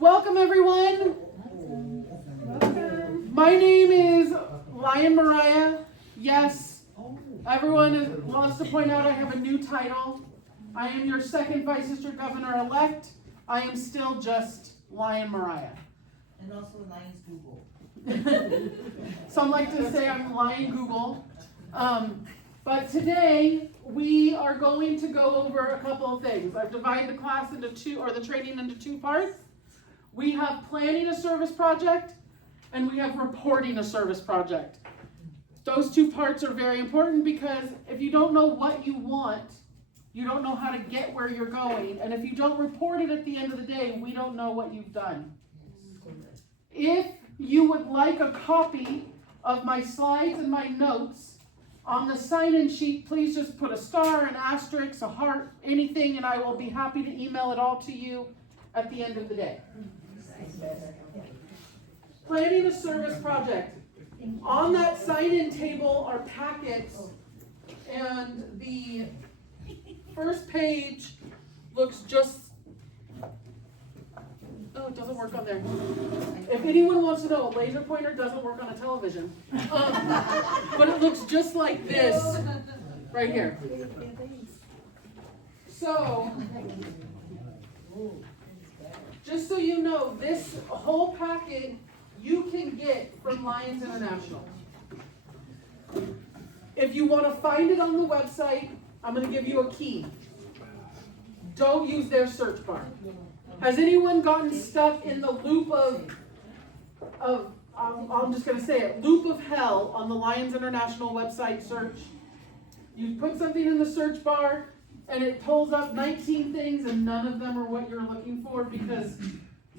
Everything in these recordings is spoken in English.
Welcome everyone. My name is Maryam. Yes, everyone wants to point out I have a new title. I am your second Vice District Governor-elect. I am still just Maryam. And also Lions Google. Some like to say I'm Lion Google. But today we are going to go over a couple of things. I've divided the class into the training into two parts. We have planning a service project and we have reporting a service project. Those two parts are very important because if you don't know what you want, you don't know how to get where you're going. And if you don't report it at the end of the day, we don't know what you've done. If you would like a copy of my slides and my notes, on the sign-in sheet, please just put a star, an asterisk, a heart, anything, and I will be happy to email it all to you at the end of the day. Planning a service project. On that sign-in table are packets, and the first page looks just, oh, it doesn't work on there. If anyone wants to know, a laser pointer doesn't work on a television. But it looks just like this right here. So, just so you know, this whole packet you can get from Lions International. If you want to find it on the website, I'm going to give you a key. Don't use their search bar. Has anyone gotten stuck in the loop I'm just going to say it, loop of hell on the Lions International website search? You put something in the search bar and it pulls up 19 things and none of them are what you're looking for because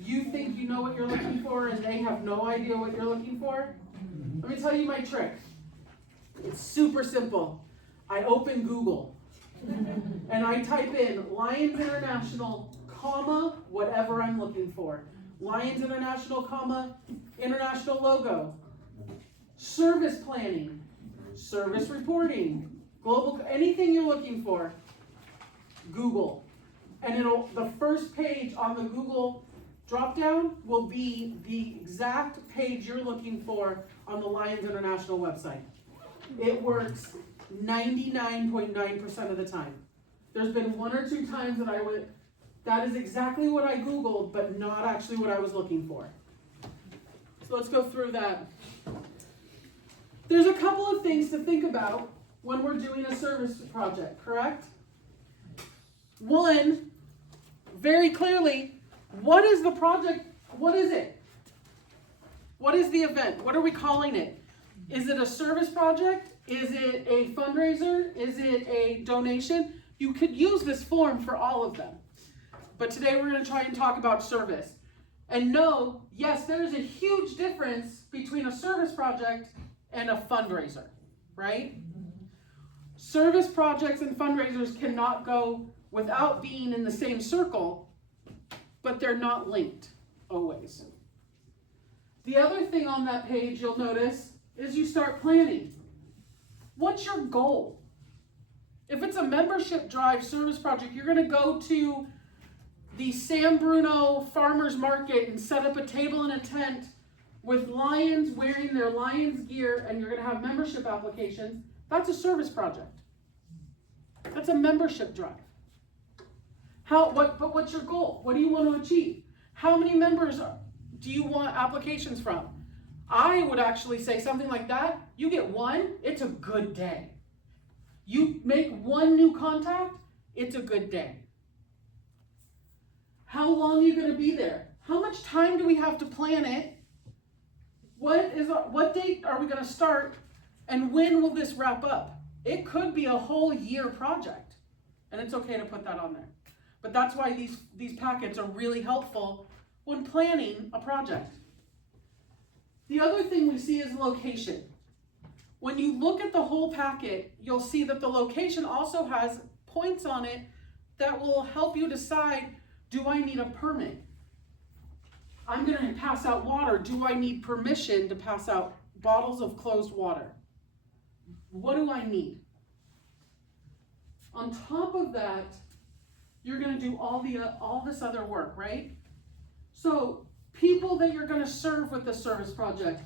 you think you know what you're looking for and they have no idea what you're looking for? Let me tell you my trick. It's super simple. I open Google and I type in Lions International, comma, whatever I'm looking for. Lions International, comma, international logo. Service planning, service reporting, global, anything you're looking for, Google. And the first page on the Google drop-down will be the exact page you're looking for on the Lions International website. It works 99.9% of the time. There's been one or two times that I went, that is exactly what I Googled, but not actually what I was looking for. So let's go through that. There's a couple of things to think about when we're doing a service project, correct? One, very clearly, what is the project? What is it? What is the event? What are we calling it? Is it a service project? Is it a fundraiser? Is it a donation? You could use this form for all of them. But today we're going to try and talk about service. And no, yes, there is a huge difference between a service project and a fundraiser, right? Service projects and fundraisers cannot go without being in the same circle, but they're not linked always. The other thing on that page you'll notice is you start planning. What's your goal? If it's a membership drive service project, you're going to go to the San Bruno Farmers Market and set up a table and a tent with lions wearing their Lions gear and you're going to have membership applications. That's a service project. That's a membership drive. But what's your goal? What do you want to achieve? How many members do you want applications from? I would actually say something like that. You get one, it's a good day. You make one new contact, it's a good day. How long are you going to be there? How much time do we have to plan it? What date are we going to start? And when will this wrap up? It could be a whole year project. And it's okay to put that on there. But that's why these packets are really helpful when planning a project. The other thing we see is location. When you look at the whole packet, you'll see that the location also has points on it that will help you decide, do I need a permit? I'm going to pass out water. Do I need permission to pass out bottles of closed water? What do I need? On top of that, you're going to do all this other work, right? So, people that you're gonna serve with the service project,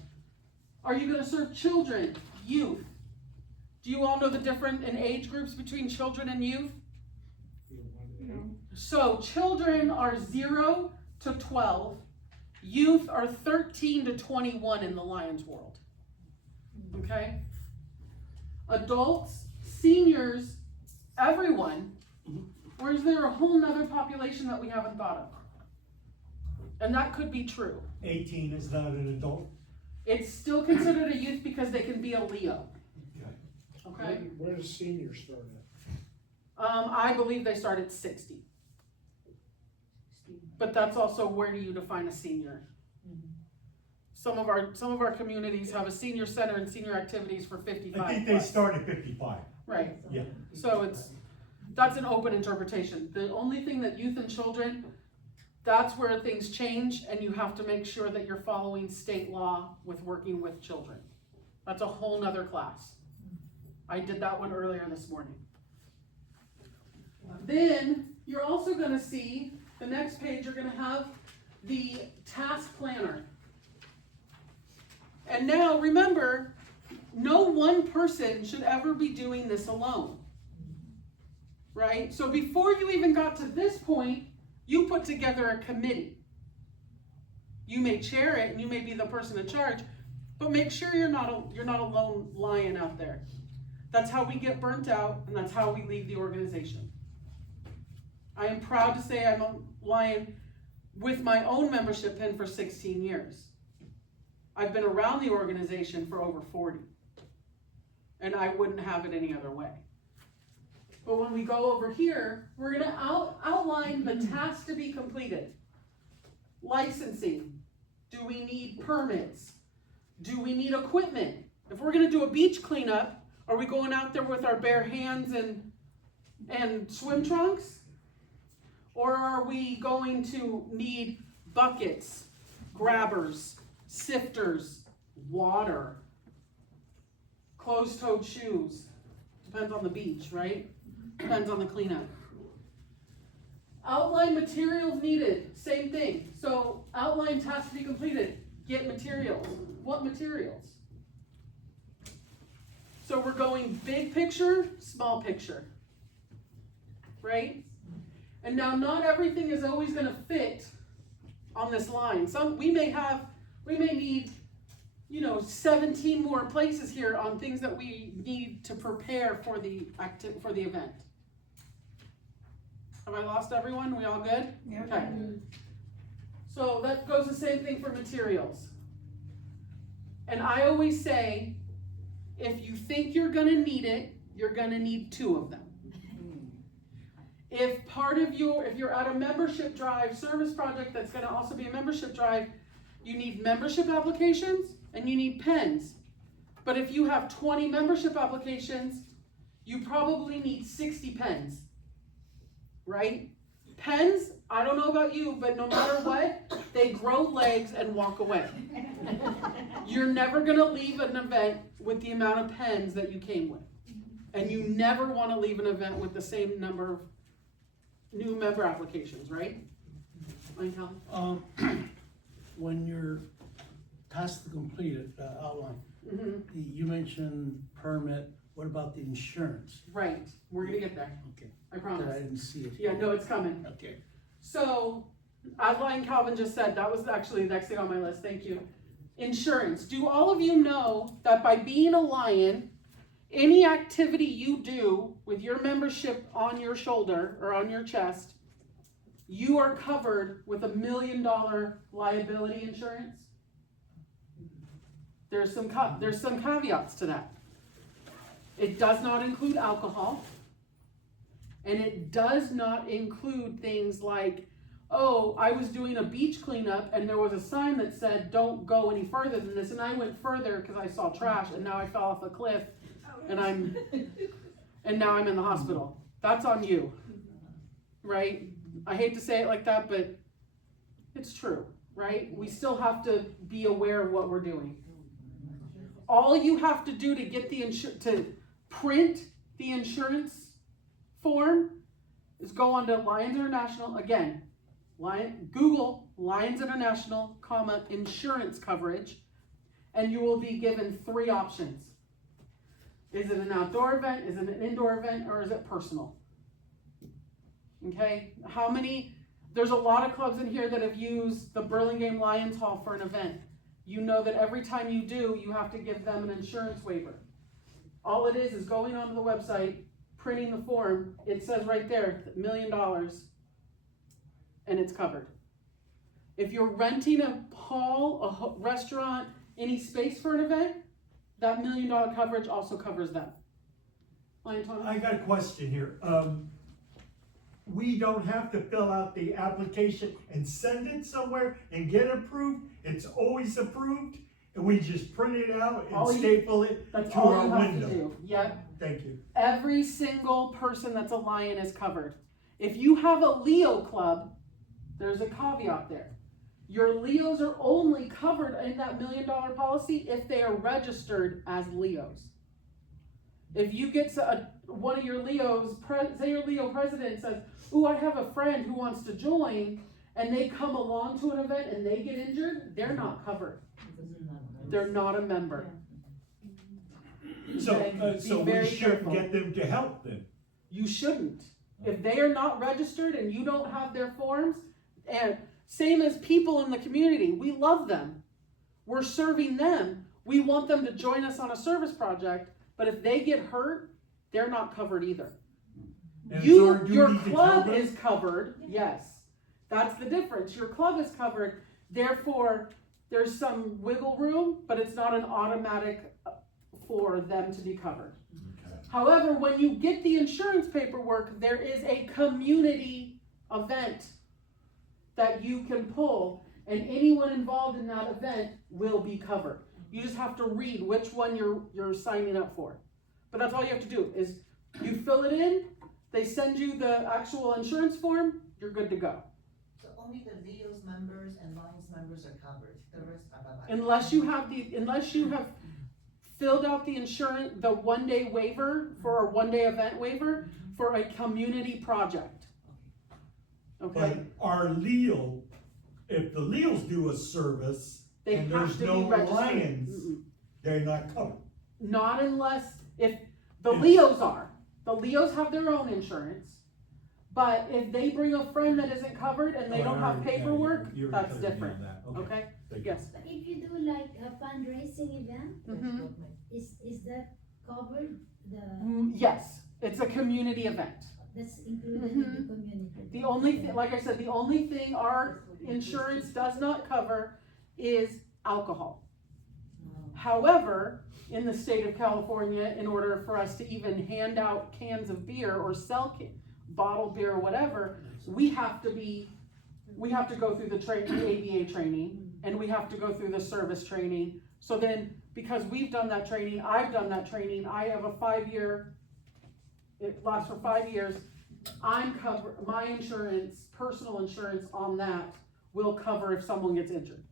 are you gonna serve children, youth? Do you all know the difference in age groups between children and youth? So, children are 0 to 12, youth are 13 to 21 in the Lions world. Okay? Adults, seniors, everyone, or is there a whole nother population that we haven't thought of? And that could be true. 18 is not an adult. It's still considered a youth because they can be a Leo. Okay? Where does seniors start at? I believe they start at 60. But that's also, where do you define a senior? Some of our communities have a senior center and senior activities for 55 I think they plus. start at 55. Right. Yeah. So that's an open interpretation. The only thing that youth and children, that's where things change, and you have to make sure that you're following state law with working with children. That's a whole nother class. I did that one earlier this morning. Then you're also gonna see, the next page, you're gonna have the task planner. And now remember, no one person should ever be doing this alone. Right? So before you even got to this point, you put together a committee. You may chair it and you may be the person in charge, but make sure you're not a lone lion out there. That's how we get burnt out, and that's how we leave the organization. I am proud to say I'm a lion with my own membership pin for 16 years. I've been around the organization for over 40, and I wouldn't have it any other way. But when we go over here, we're gonna outline the tasks to be completed. Licensing. Do we need permits? Do we need equipment? If we're gonna do a beach cleanup, are we going out there with our bare hands and swim trunks? Or are we going to need buckets, grabbers, sifters, water, closed-toed shoes? Depends on the beach, right? Depends on the cleanup. Outline materials needed, same thing. So outline tasks to be completed, get materials. What materials? So we're going big picture, small picture, right? And now not everything is always gonna fit on this line. We may need, 17 more places here on things that we need to prepare for the event. Have I lost everyone? We all good? Yeah. Okay. So that goes the same thing for materials. And I always say, if you think you're gonna need it, you're gonna need 2 of them. If you're at a membership drive, service project that's gonna also be a membership drive, you need membership applications and you need pens. But if you have 20 membership applications, you probably need 60 pens, right? Pens, I don't know about you, but no matter what, they grow legs and walk away. You're never gonna leave an event with the amount of pens that you came with. And you never wanna leave an event with the same number of new member applications, right? When you're tasked to complete it, outline, you mentioned permit, what about the insurance? Right, we're gonna get there, Okay, I that promise. I didn't see it. Yeah, no, it's coming. Okay. So, as Lion Calvin just said, that was actually the next thing on my list, thank you. Insurance. Do all of you know that by being a lion, any activity you do with your membership on your shoulder or on your chest, you are covered with $1 million liability insurance? There's some caveats to that. It does not include alcohol, and it does not include things like, oh, I was doing a beach cleanup and there was a sign that said don't go any further than this, and I went further because I saw trash and now I fell off a cliff and now I'm in the hospital. That's on you, right? I hate to say it like that, but it's true, right? We still have to be aware of what we're doing. All you have to do to get to print the insurance form is go on to Lions International. Again, Google Lions International, comma, insurance coverage, and you will be given 3 options. Is it an outdoor event, is it an indoor event, or is it personal? Okay, there's a lot of clubs in here that have used the Burlingame Lions Hall for an event. You know that every time you do, you have to give them an insurance waiver. All it is going onto the website, printing the form, it says right there, $1 million, and it's covered. If you're renting a hall, a restaurant, any space for an event, that $1 million coverage also covers them. Lion Thomas? I got a question here. We don't have to fill out the application and send it somewhere and get approved. It's always approved, and we just print it out and staple it That's to all our you have window. to do. Yep. Thank you. Every single person that's a Lion is covered. If you have a Leo club, there's a caveat there. Your Leos are only covered in that $1 million policy if they are registered as Leos. If you get one of your Leos, say your Leo president says, "Ooh, I have a friend who wants to join," and they come along to an event and they get injured, they're not covered. They're not a member. So, Okay? so Be we very shouldn't careful. get them to help then. You shouldn't. If they are not registered and you don't have their forms, and same as people in the community, we love them. We're serving them. We want them to join us on a service project, but if they get hurt, they're not covered either. And it's our duty Your to club tell them? is covered, yes. That's the difference. Your club is covered, therefore there's some wiggle room, but it's not an automatic for them to be covered. Okay. However, when you get the insurance paperwork, there is a community event that you can pull, and anyone involved in that event will be covered. You just have to read which one you're signing up for. But that's all you have to do is you fill it in, they send you the actual insurance form, you're good to go. So only the Leo's members and Lions members are covered, the rest are bye-bye. Unless you have filled out the insurance, the 1-day waiver for a 1-day event waiver for a community project. Okay? But our Leo, if the Leos do a service They and have there's to no be registered. Lions, they're not covered. Not unless, if the Leos are. The Leos have their own insurance. But if they bring a friend that isn't covered and they don't have paperwork, that's different. Okay? Yes. But if you do like a fundraising event, Mhm. is that covered? Yes, it's a community event. That's included in the community. The only thing, like I said, the only thing our insurance does not cover is alcohol. However, in the state of California, in order for us to even hand out cans of beer or sell bottled beer or whatever, we have to go through the ABA training, and we have to go through the service training. So then, because we've done that training, I've done that training, I have a 5-year, it lasts for 5 years, I'm covered, my insurance, personal insurance on that will cover if someone gets injured.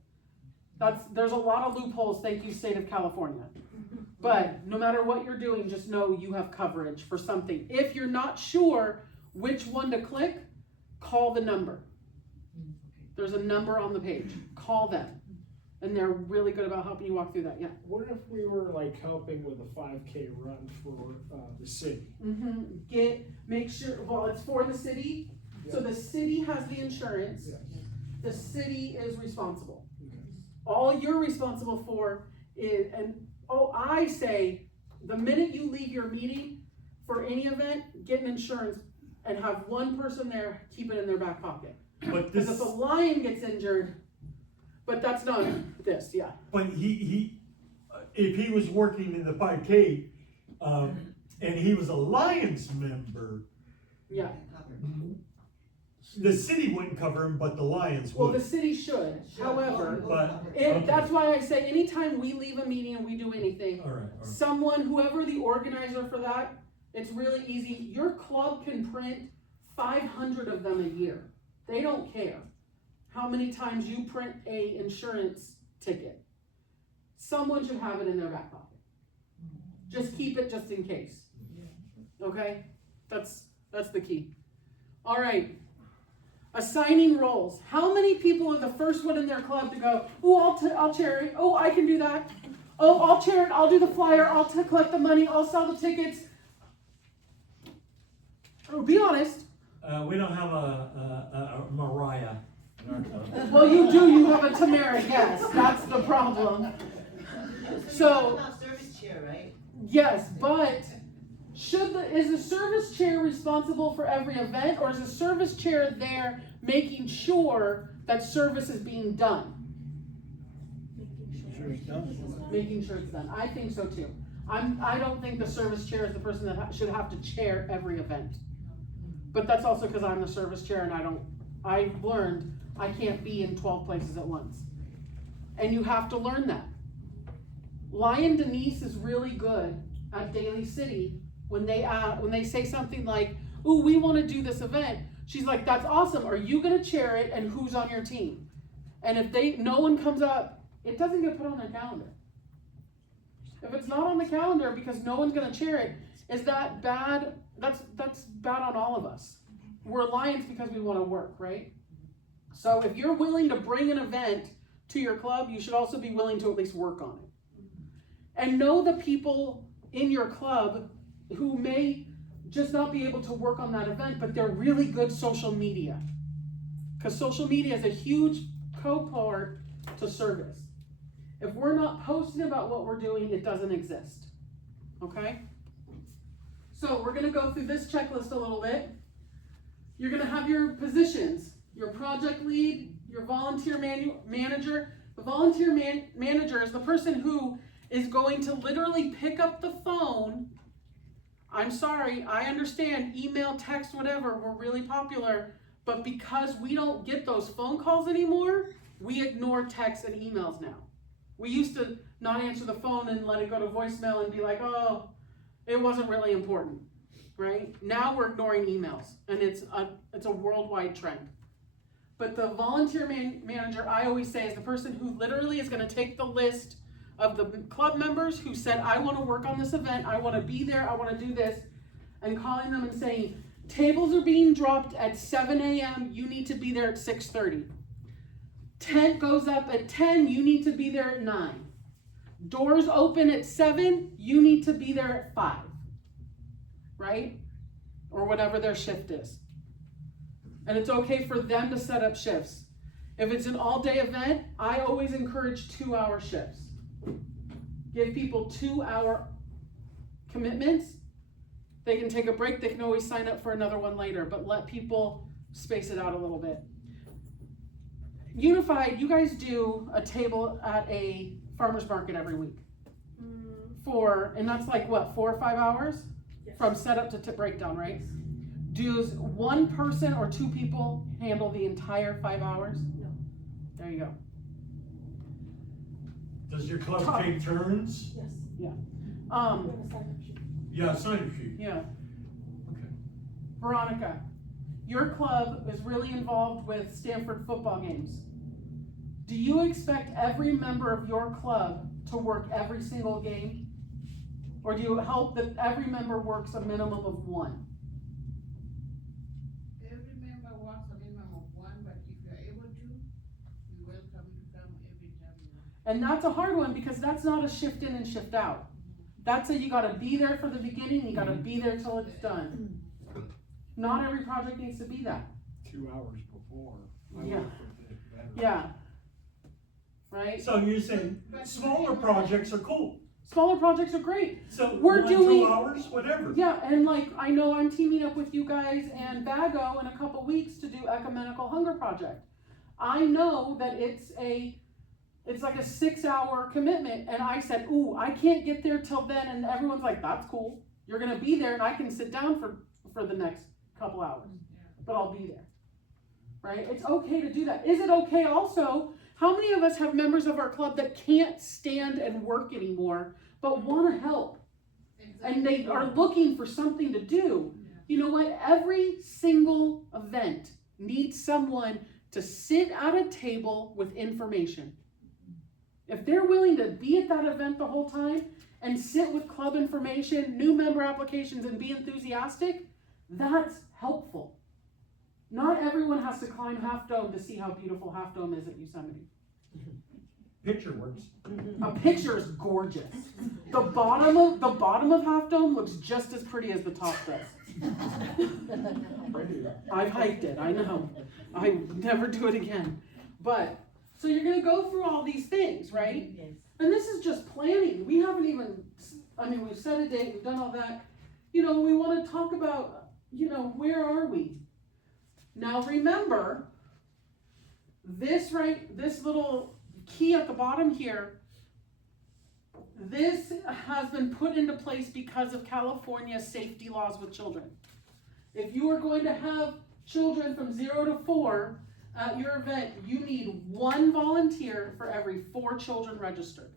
There's a lot of loopholes, thank you, state of California. But no matter what you're doing, just know you have coverage for something. If you're not sure which one to click, call the number. There's a number on the page. Call them. And they're really good about helping you walk through that, yeah. What if we were like helping with a 5K run for the city? Make sure, well, it's for the city. So the city has the insurance. Yes. The city is responsible. Okay. All you're responsible for is, I say, the minute you leave your meeting for any event, get an insurance and have one person there, keep it in their back pocket. But Because this, if a lion gets injured, but that's not this, yeah. but he, if he was working in the 5K, and he was a Lions member, Yeah. the city wouldn't cover him, but the Lions Well, the would. city should, however, But- that's why I say anytime we leave a meeting and we do anything, All right. whoever the organizer for that, it's really easy. Your club can print 500 of them a year. They don't care how many times you print a insurance ticket. Someone should have it in their back pocket. Just keep it just in case. Okay? That's the key. All right. Assigning roles. How many people are the first one in their club to go, oh, I'll chair it. Oh, I can do that. Oh, I'll chair it. I'll do the flyer. I'll collect the money. I'll sell the tickets. Oh, be honest. We don't have a Mariah in our club. Well, you do. You have a Tamara. Yes, that's the problem. So, About service chair, right? yes, but is the service chair responsible for every event, or is the service chair there making sure that service is being done? Sure it's done. Making sure it's done. I think so too. I don't think the service chair is the person that should have to chair every event. But that's also because I'm the service chair and I've learned I can't be in 12 places at once. And you have to learn that. Lion Denise is really good at Daly City when they say something like, ooh, we want to do this event. She's like, that's awesome. Are you going to chair it, and who's on your team? And if no one comes up, it doesn't get put on their calendar. If it's not on the calendar because no one's going to chair it, is that bad? That's bad on all of us. We're Lions because we want to work, right? So if you're willing to bring an event to your club, you should also be willing to at least work on it. And know the people in your club who may just not be able to work on that event, but they're really good social media. Because social media is a huge co-part to service. If we're not posting about what we're doing, it doesn't exist. Okay? So we're going to go through this checklist a little bit. You're going to have your positions, your project lead, your volunteer manager. The volunteer manager is the person who is going to literally pick up the phone. I'm sorry, I understand email, text, whatever, were really popular, but because we don't get those phone calls anymore, we ignore texts and emails now. We used to not answer the phone and let it go to voicemail and be like, oh, it wasn't really important, right? Now we're ignoring emails, and it's a worldwide trend. But the volunteer manager, I always say, is the person who literally is going to take the list of the club members who said, I want to work on this event, I want to be there, I want to do this, and calling them and saying, tables are being dropped at 7 a.m., you need to be there at 6:30. Tent goes up at 10, you need to be there at 9. Doors open at 7, you need to be there at 5. Right? Or whatever their shift is. And it's okay for them to set up shifts. If it's an all-day event, I always encourage 2-hour shifts. Give people 2-hour commitments. They can take a break, they can always sign up for another one later, but let people space it out a little bit. Unified, you guys do a table at a farmer's market every week. And that's like what, 4 or 5 hours? Yes. From setup to breakdown, right? Does one person or 2 people handle the entire 5 hours? No. There you go. Does your club take turns? Yes. Yeah. We have a sign-up sheet. Yeah, sign-up sheet. Yeah. Okay. Veronica, your club is really involved with Stanford football games. Do you expect every member of your club to work every single game? Or do you hope that every member works a minimum of 1? Every member works a minimum of 1, but if you're able to, you're welcome to come every time you want. And that's a hard one because that's not a shift in and shift out. That's you gotta be there for the beginning, you gotta be there till it's done. Not every project needs to be that. 2 hours before. I Yeah. work with it better. Yeah. Right? So you're saying smaller projects are cool. Smaller projects are great. So We're 1, doing- 2 hours, whatever. Yeah, and like I know I'm teaming up with you guys and Vago in a couple weeks to do Ecumenical Hunger Project. I know that it's like a 6-hour commitment, and I said, ooh, I can't get there till then, and everyone's like, that's cool. You're gonna be there, and I can sit down for the next couple hours, but I'll be there. Right? It's okay to do that. Is it okay also? How many of us have members of our club that can't stand and work anymore, but want to help? And they are looking for something to do. You know what? Every single event needs someone to sit at a table with information. If they're willing to be at that event the whole time and sit with club information, new member applications, and be enthusiastic, that's helpful. Not everyone has to climb Half Dome to see how beautiful Half Dome is at Yosemite. Picture works. A picture is gorgeous. The bottom of Half Dome looks just as pretty as the top does. I've hiked it, I know. I would never do it again. But, so you're gonna go through all these things, right? Yes. And this is just planning. We haven't even, we've set a date, we've done all that. You know, we wanna talk about, where are we? Now remember, this little key at the bottom here, this has been put into place because of California's safety laws with children. If you are going to have children from 0 to 4 at your event, you need 1 volunteer for every 4 children registered.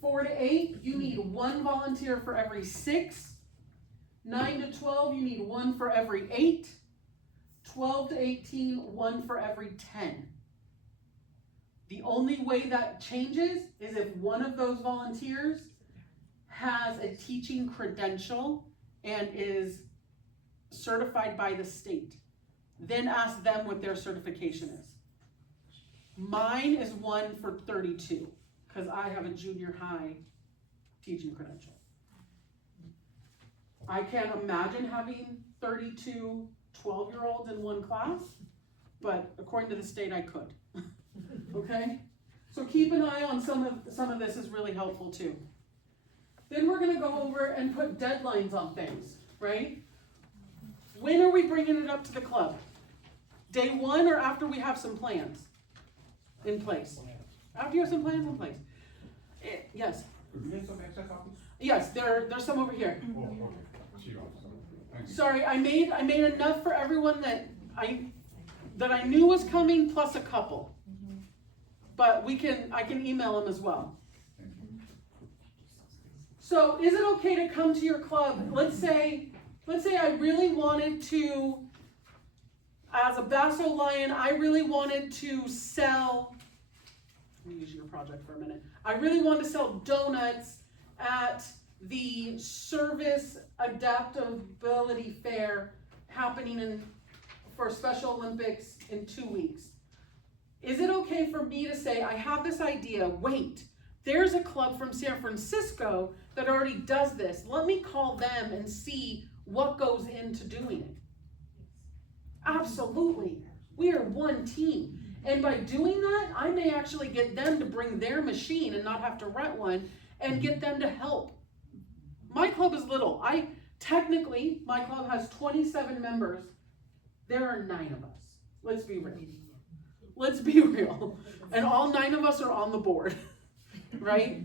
4 to 8, you need 1 volunteer for every 6. 9 to 12, you need 1 for every 8. 12 to 18, 1 for every 10. The only way that changes is if one of those volunteers has a teaching credential and is certified by the state. Then ask them what their certification is. Mine is 1 for 32 because I have a junior high teaching credential. I can't imagine having 32 12-year-olds in one class, but according to the state, I could. Okay? So keep an eye on some of this is really helpful too. Then we're gonna go over and put deadlines on things, right? When are we bringing it up to the club? Day 1 or after we have some plans in place? After you have some plans in place. Yes. Could we get some extra copies? Yes, there's some over here. Oh, okay. She got some. Thank you. Sorry, I made enough for everyone that I knew was coming plus a couple. But I can email them as well. So is it okay to come to your club? Let's say I really wanted to, as a Basso Lion, I really wanted to sell, let me use your project for a minute. I really wanted to sell donuts at the Service Adaptability Fair happening for Special Olympics in 2 weeks. Is it okay for me to say, I have this idea, wait, there's a club from San Francisco that already does this. Let me call them and see what goes into doing it. Absolutely. We are one team. And by doing that, I may actually get them to bring their machine and not have to rent one and get them to help. My club is little. Technically, my club has 27 members. There are 9 of us. Let's be real. Let's be real. And all 9 of us are on the board, right?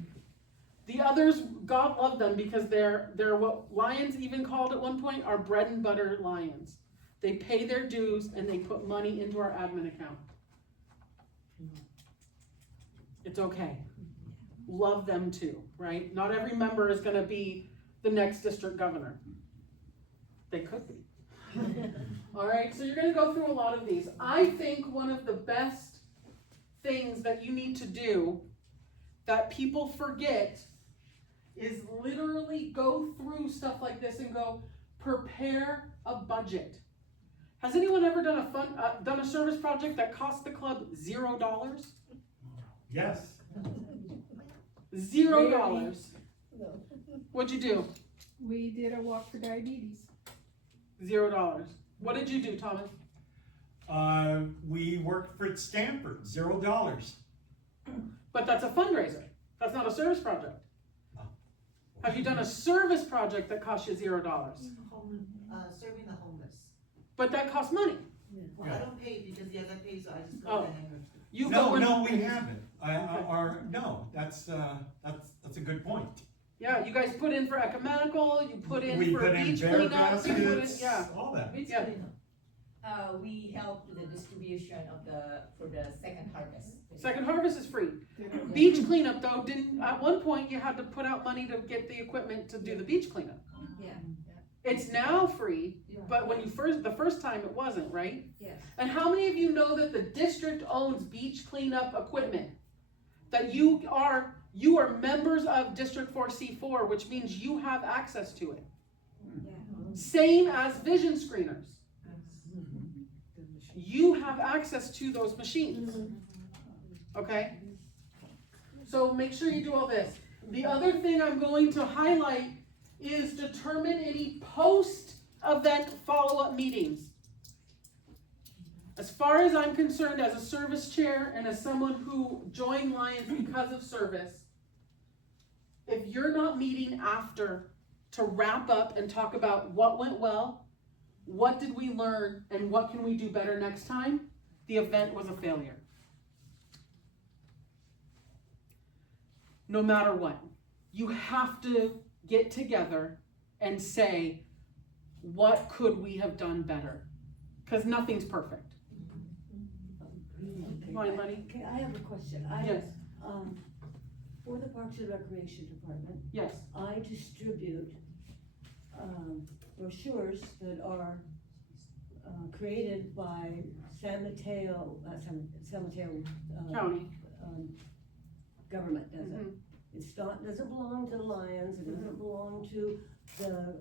The others, God love them because they're what Lions even called at one point our bread and butter Lions. They pay their dues and they put money into our admin account. It's okay. Love them too, right? Not every member is going to be the next district governor. They could be. All right, so you're going to go through a lot of these. I think one of the best things that you need to do that people forget is literally go through stuff like this and go prepare a budget. Has anyone ever done a service project that cost the club $0? Yes. $0. What'd you do? We did a walk for diabetes. $0. What did you do, Thomas? We worked for Stanford, $0. But that's a fundraiser. That's not a service project. Have you done a service project that cost you $0? Serving the homeless. But that costs money. Well, I don't pay because the other pays, so I just go Oh. to the hangar. You No, go in- no, we haven't. No, that's a good point. Yeah, you guys put in for ecumenical, you put in We for put in beach bear cleanup, you put in, baskets, yeah. all that. Yeah. We help with the distribution for the second harvest. Second harvest is free. Beach cleanup though, at one point you had to put out money to get the equipment to do the beach cleanup. Yeah. It's now free, but when the first time it wasn't, right? Yes. And how many of you know that the district owns beach cleanup equipment? That you are members of District 4C4, which means you have access to it. Yeah. Same as vision screeners. have access to those machines. Okay? So make sure you do all this. The other thing I'm going to highlight is determine any post-event follow-up meetings. As far as I'm concerned, as a service chair and as someone who joined Lions because of service, if you're not meeting after to wrap up and talk about what went well, what did we learn, and what can we do better next time, the event was a failure. No matter what, you have to get together and say, what could we have done better? Because nothing's perfect. Fine, Lenny? Okay, I have a question. Yes. For the Parks and Recreation Department, Yes. I distribute, brochures that are, created by San Mateo, County. government does it. Mhm. It's not, doesn't belong to the Lions, it doesn't belong to the,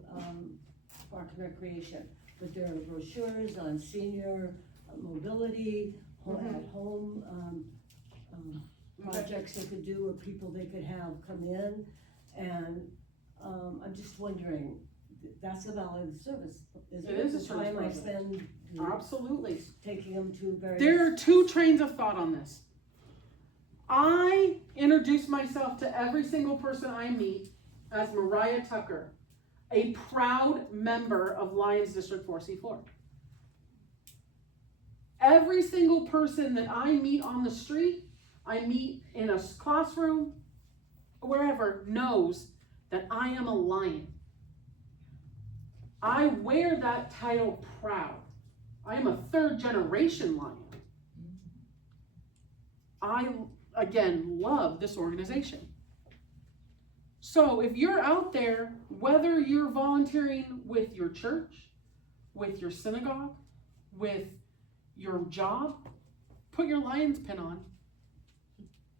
Park and Recreation. But there are brochures on senior mobility, at home, projects they could do or people they could have come in. And, I'm just wondering, that's a valid service, isn't It it? is a The service time I project. spend Absolutely. taking them to various. There are two trains of thought on this. I introduce myself to every single person I meet as Mariah Tucker, a proud member of Lions District 4C4. Every single person that I meet on the street, I meet in a classroom, wherever, knows that I am a Lion. I wear that title proud. I am a third generation Lion. I, again, love this organization. So if you're out there, whether you're volunteering with your church, with your synagogue, with your job, put your Lions pin on.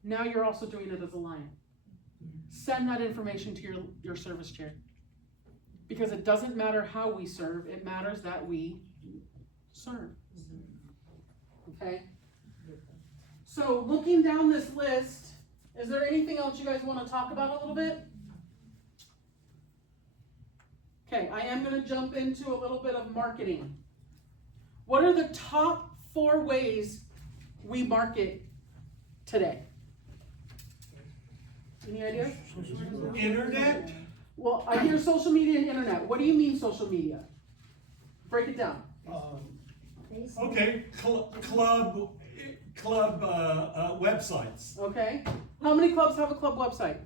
Now you're also doing it as a Lion. Send that information to your service chair. Because it doesn't matter how we serve, it matters that we serve. Okay? So looking down this list, is there anything else you guys want to talk about a little bit? Okay, I am going to jump into a little bit of marketing. What are the top 4 ways we market today? Any ideas? Internet? Well, I hear social media and internet. What do you mean social media? Break it down. Okay, club websites. Okay. How many clubs have a club website?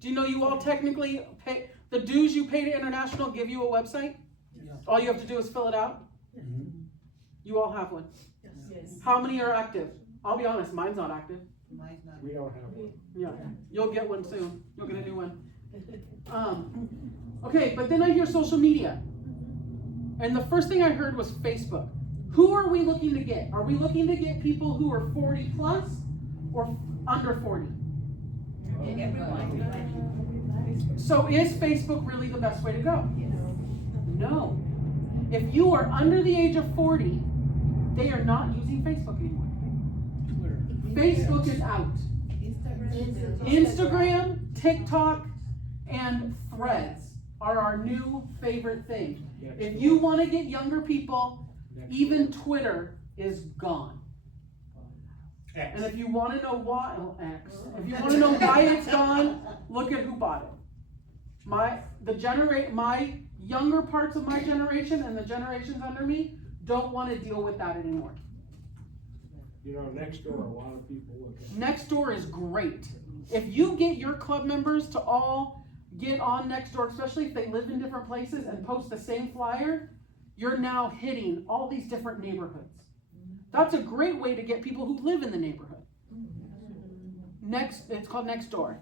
Do you know you all technically pay, the dues you pay to International give you a website? Yeah. All you have to do is fill it out? You all have one. Yes. How many are active? I'll be honest, mine's not active. Might not. We don't have one. Yeah, you'll get one soon. You'll get a new one. Okay, but then I hear social media. And the first thing I heard was Facebook. Who are we looking to get? Are we looking to get people who are 40 plus or under 40? So is Facebook really the best way to go? No. If you are under the age of 40, they are not using Facebook anymore. Facebook is out. Instagram, TikTok, and Threads are our new favorite thing. If you want to get younger people, even Twitter is gone. X. And if you want to know why, if you want to know why it's gone, look at who bought it. My younger parts of my generation and the generations under me don't want to deal with that anymore. You know, next door, a lot of people look at. Nextdoor is great. If you get your club members to all get on Nextdoor, especially if they live in different places and post the same flyer, you're now hitting all these different neighborhoods. That's a great way to get people who live in the neighborhood. It's called Nextdoor.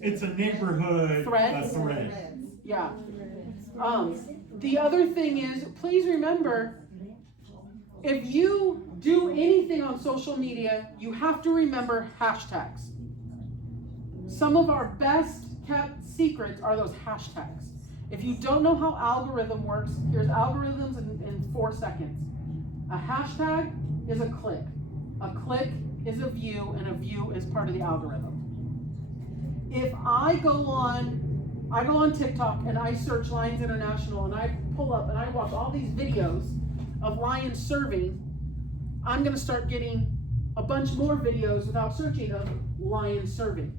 It's a neighborhood Thread? thread. Yeah. The other thing is, please remember, if you do anything on social media, you have to remember hashtags. Some of our best kept secrets are those hashtags. If you don't know how algorithm works, here's algorithms in 4 seconds. A hashtag is a click. A click is a view, and a view is part of the algorithm. If I go on TikTok and I search Lions International and I pull up and I watch all these videos of lions serving, I'm gonna start getting a bunch more videos without searching of lions serving.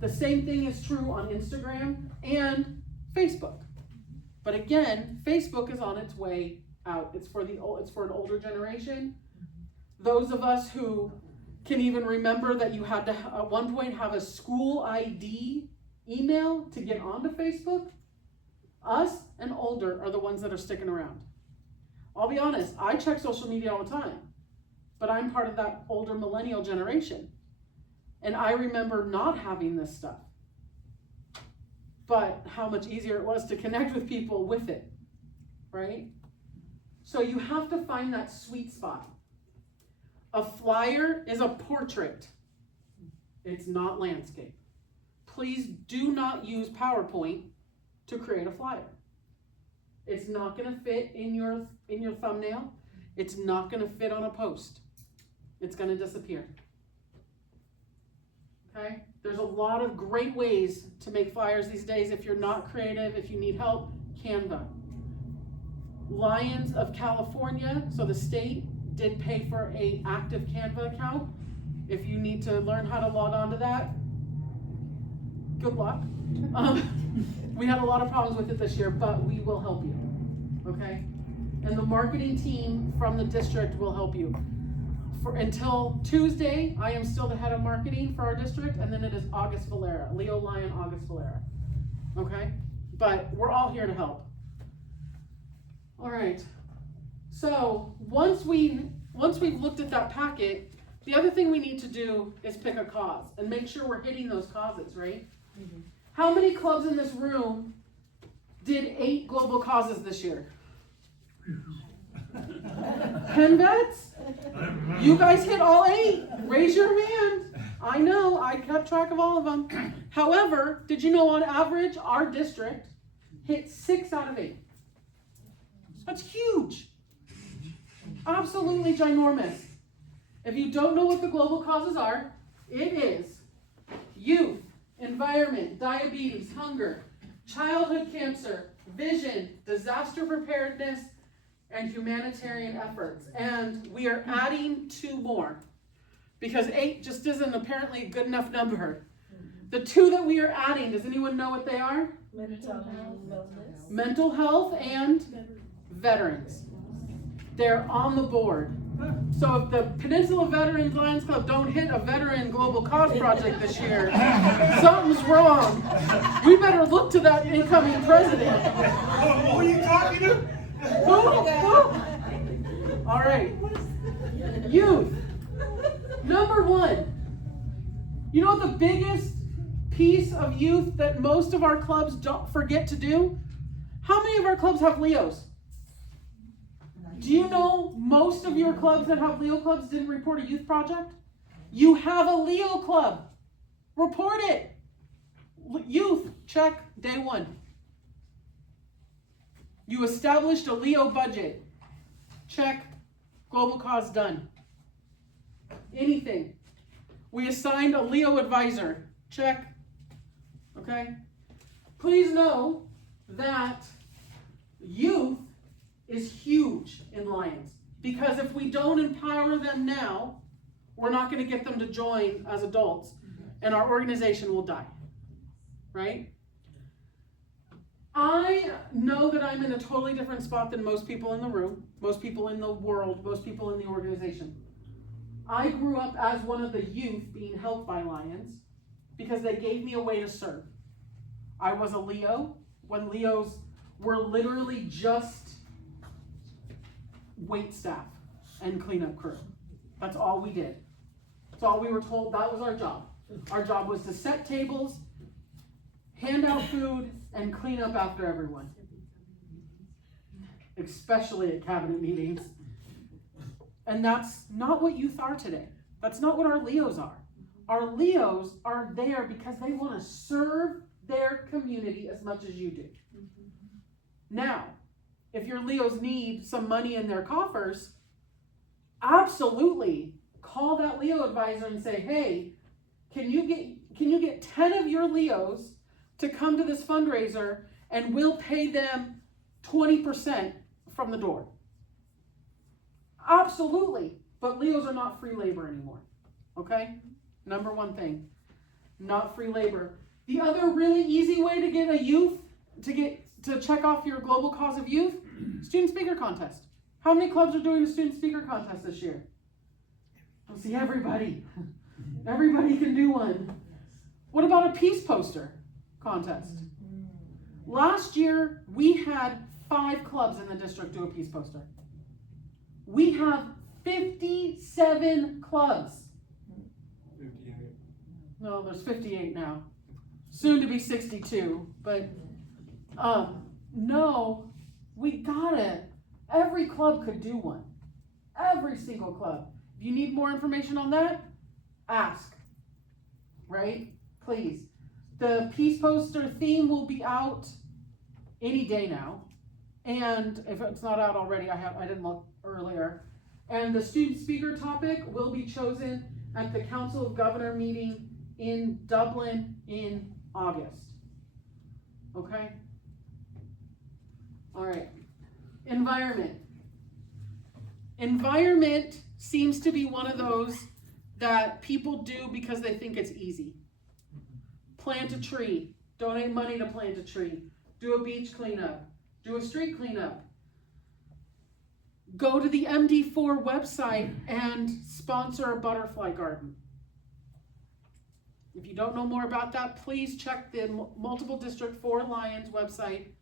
The same thing is true on Instagram and Facebook. But again, Facebook is on its way out. It's for an older generation. Those of us who can even remember that you had to at one point have a school ID email to get onto Facebook, us and older are the ones that are sticking around. I'll be honest, I check social media all the time, but I'm part of that older millennial generation. And I remember not having this stuff, but how much easier it was to connect with people with it, right? So you have to find that sweet spot. A flyer is a portrait. It's not landscape. Please do not use PowerPoint to create a flyer. It's not going to fit in your thumbnail. It's not going to fit on a post. It's going to disappear. Okay? There's a lot of great ways to make flyers these days. If you're not creative, if you need help, Canva. Lions of California, so the state, did pay for an active Canva account. If you need to learn how to log on to that, good luck. We had a lot of problems with it this year, but we will help you, okay? And the marketing team from the district will help you. Until Tuesday, I am still the head of marketing for our district, and then it is August Valera, Leo Lion August Valera, okay? But we're all here to help. All right. So once we've looked at that packet, the other thing we need to do is pick a cause and make sure we're hitting those causes, right? Mm-hmm. How many clubs in this room did 8 global causes this year? Pen vets? You guys hit all 8. Raise your hand. I know, I kept track of all of them. However, did you know on average, our district hit 6 out of 8? That's huge. Absolutely ginormous. If you don't know what the global causes are, it is youth, environment, diabetes, hunger, childhood cancer, vision, disaster preparedness, and humanitarian efforts. And we are adding 2 more because 8 just isn't apparently a good enough number. The 2 that we are adding, does anyone know what they are? Mental health and veterans. They're on the board. So if the Peninsula Veterans Lions Club don't hit a veteran global cause project this year, something's wrong. We better look to that incoming president. Who are you talking to? Who? All right. Youth. Number 1. You know what the biggest piece of youth that most of our clubs don't forget to do? How many of our clubs have Leos? Do you know most of your clubs that have Leo clubs didn't report a youth project? You have a Leo club. Report it. Youth, check, day 1. You established a Leo budget. Check, global cause done. Anything. We assigned a Leo advisor. Check. Okay? Please know that youth is huge in Lions, because if we don't empower them now, we're not going to get them to join as adults, and our organization will die, right? I know that I'm in a totally different spot than most people in the room, most people in the world, most people in the organization. I grew up as one of the youth being helped by Lions because they gave me a way to serve. I was a Leo when Leos were literally just wait staff and cleanup crew. That's all we did. That's all we were told. That was our job. Our job was to set tables, hand out food, and clean up after everyone. Especially at cabinet meetings. And that's not what youth are today. That's not what our Leos are. Our Leos are there because they want to serve their community as much as you do. Now, if your Leos need some money in their coffers, absolutely call that Leo advisor and say, hey, can you get 10 of your Leos to come to this fundraiser and we'll pay them 20% from the door. Absolutely. But Leos are not free labor anymore. Okay? Number one thing. Not free labor. The other really easy way to get a youth, to check off your global cause of youth, student speaker contest. How many clubs are doing a student speaker contest this year? I'll see everybody. Everybody can do one. What about a peace poster contest? Last year, we had 5 clubs in the district do a peace poster. We have 57 clubs. 58. No, there's 58 now. Soon to be 62, but no, we gotta. Every club could do one. Every single club. If you need more information on that, ask. Right? Please. The peace poster theme will be out any day now. And if it's not out already, I didn't look earlier. And the student speaker topic will be chosen at the Council of Governor meeting in Dublin in August. Okay? All right. Environment. Environment seems to be one of those that people do because they think it's easy. Plant a tree. Donate money to plant a tree. Do a beach cleanup. Do a street cleanup. Go to the MD4 website and sponsor a butterfly garden. If you don't know more about that, please check the Multiple District 4 Lions website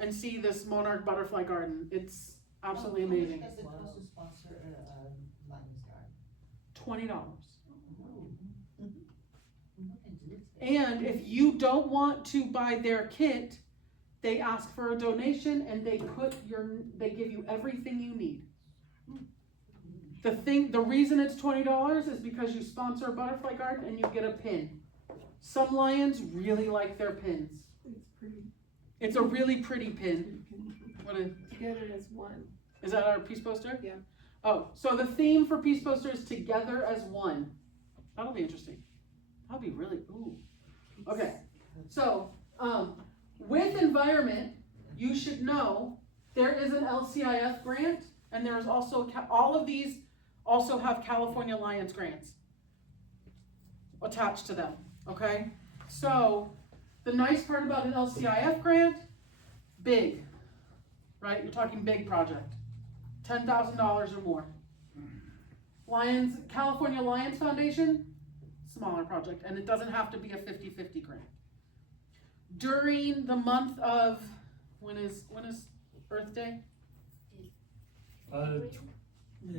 and see this monarch butterfly garden. It's absolutely amazing. How much does it cost to sponsor a Lions Garden? $20. Okay. And if you don't want to buy their kit, they ask for a donation and they give you everything you need. The reason it's $20 is because you sponsor a butterfly garden and you get a pin. Some lions really like their pins. It's pretty. It's a really pretty pin. Together as one. Is that our peace poster? Yeah. Oh, so the theme for peace poster is together as one. That'll be interesting. That'll be really, ooh. Okay, so with environment, you should know there is an LCIF grant, and there is also, all of these also have California Lions grants attached to them, okay? So the nice part about an LCIF grant, big, right? You're talking big project, $10,000 or more. California Lions Foundation, smaller project, and it doesn't have to be a 50-50 grant. During the month of, when is Earth Day?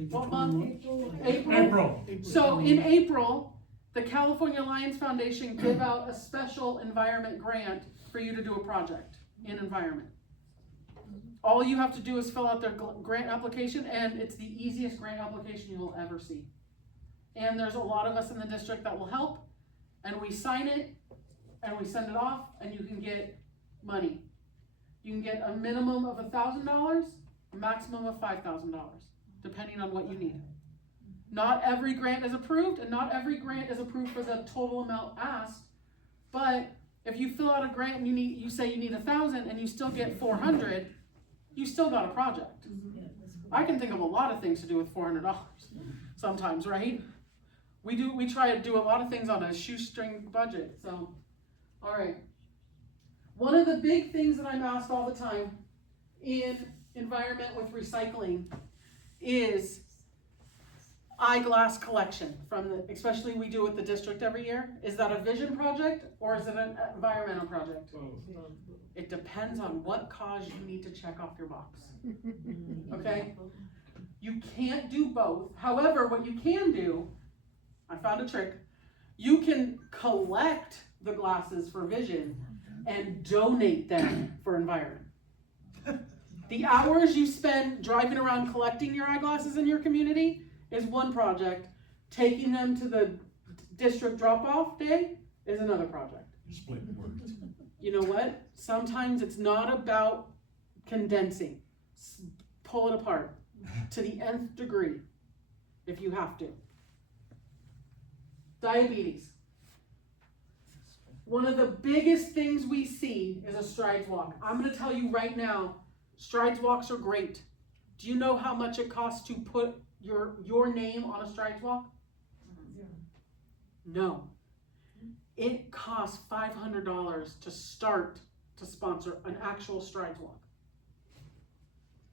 What month? April. So in April, the California Lions Foundation give out a special environment grant for you to do a project in environment. All you have to do is fill out their grant application, and it's the easiest grant application you will ever see. And there's a lot of us in the district that will help, and we sign it, and we send it off, and you can get money. You can get a minimum of $1,000, a maximum of $5,000, depending on what you need. Not every grant is approved, and not every grant is approved for the total amount asked, but if you fill out a grant and you say you need 1,000 and you still get 400, you still got a project. I can think of a lot of things to do with $400 sometimes, right? We try to do a lot of things on a shoestring budget, so, all right. One of the big things that I'm asked all the time in environment with recycling is eyeglass collection especially we do with the district every year. Is that a vision project or is it an environmental project? It depends on what cause you need to check off your box. Okay? You can't do both. However, what you can do, I found a trick. You can collect the glasses for vision and donate them for environment. The hours you spend driving around collecting your eyeglasses in your community is one project. Taking them to the district drop-off day is another project. Split words. You know what? Sometimes it's not about condensing. Pull it apart to the nth degree if you have to. Diabetes. One of the biggest things we see is a strides walk. I'm going to tell you right now, strides walks are great. Do you know how much it costs to put your name on a strides walk? No. It costs $500 to start to sponsor an actual strides walk.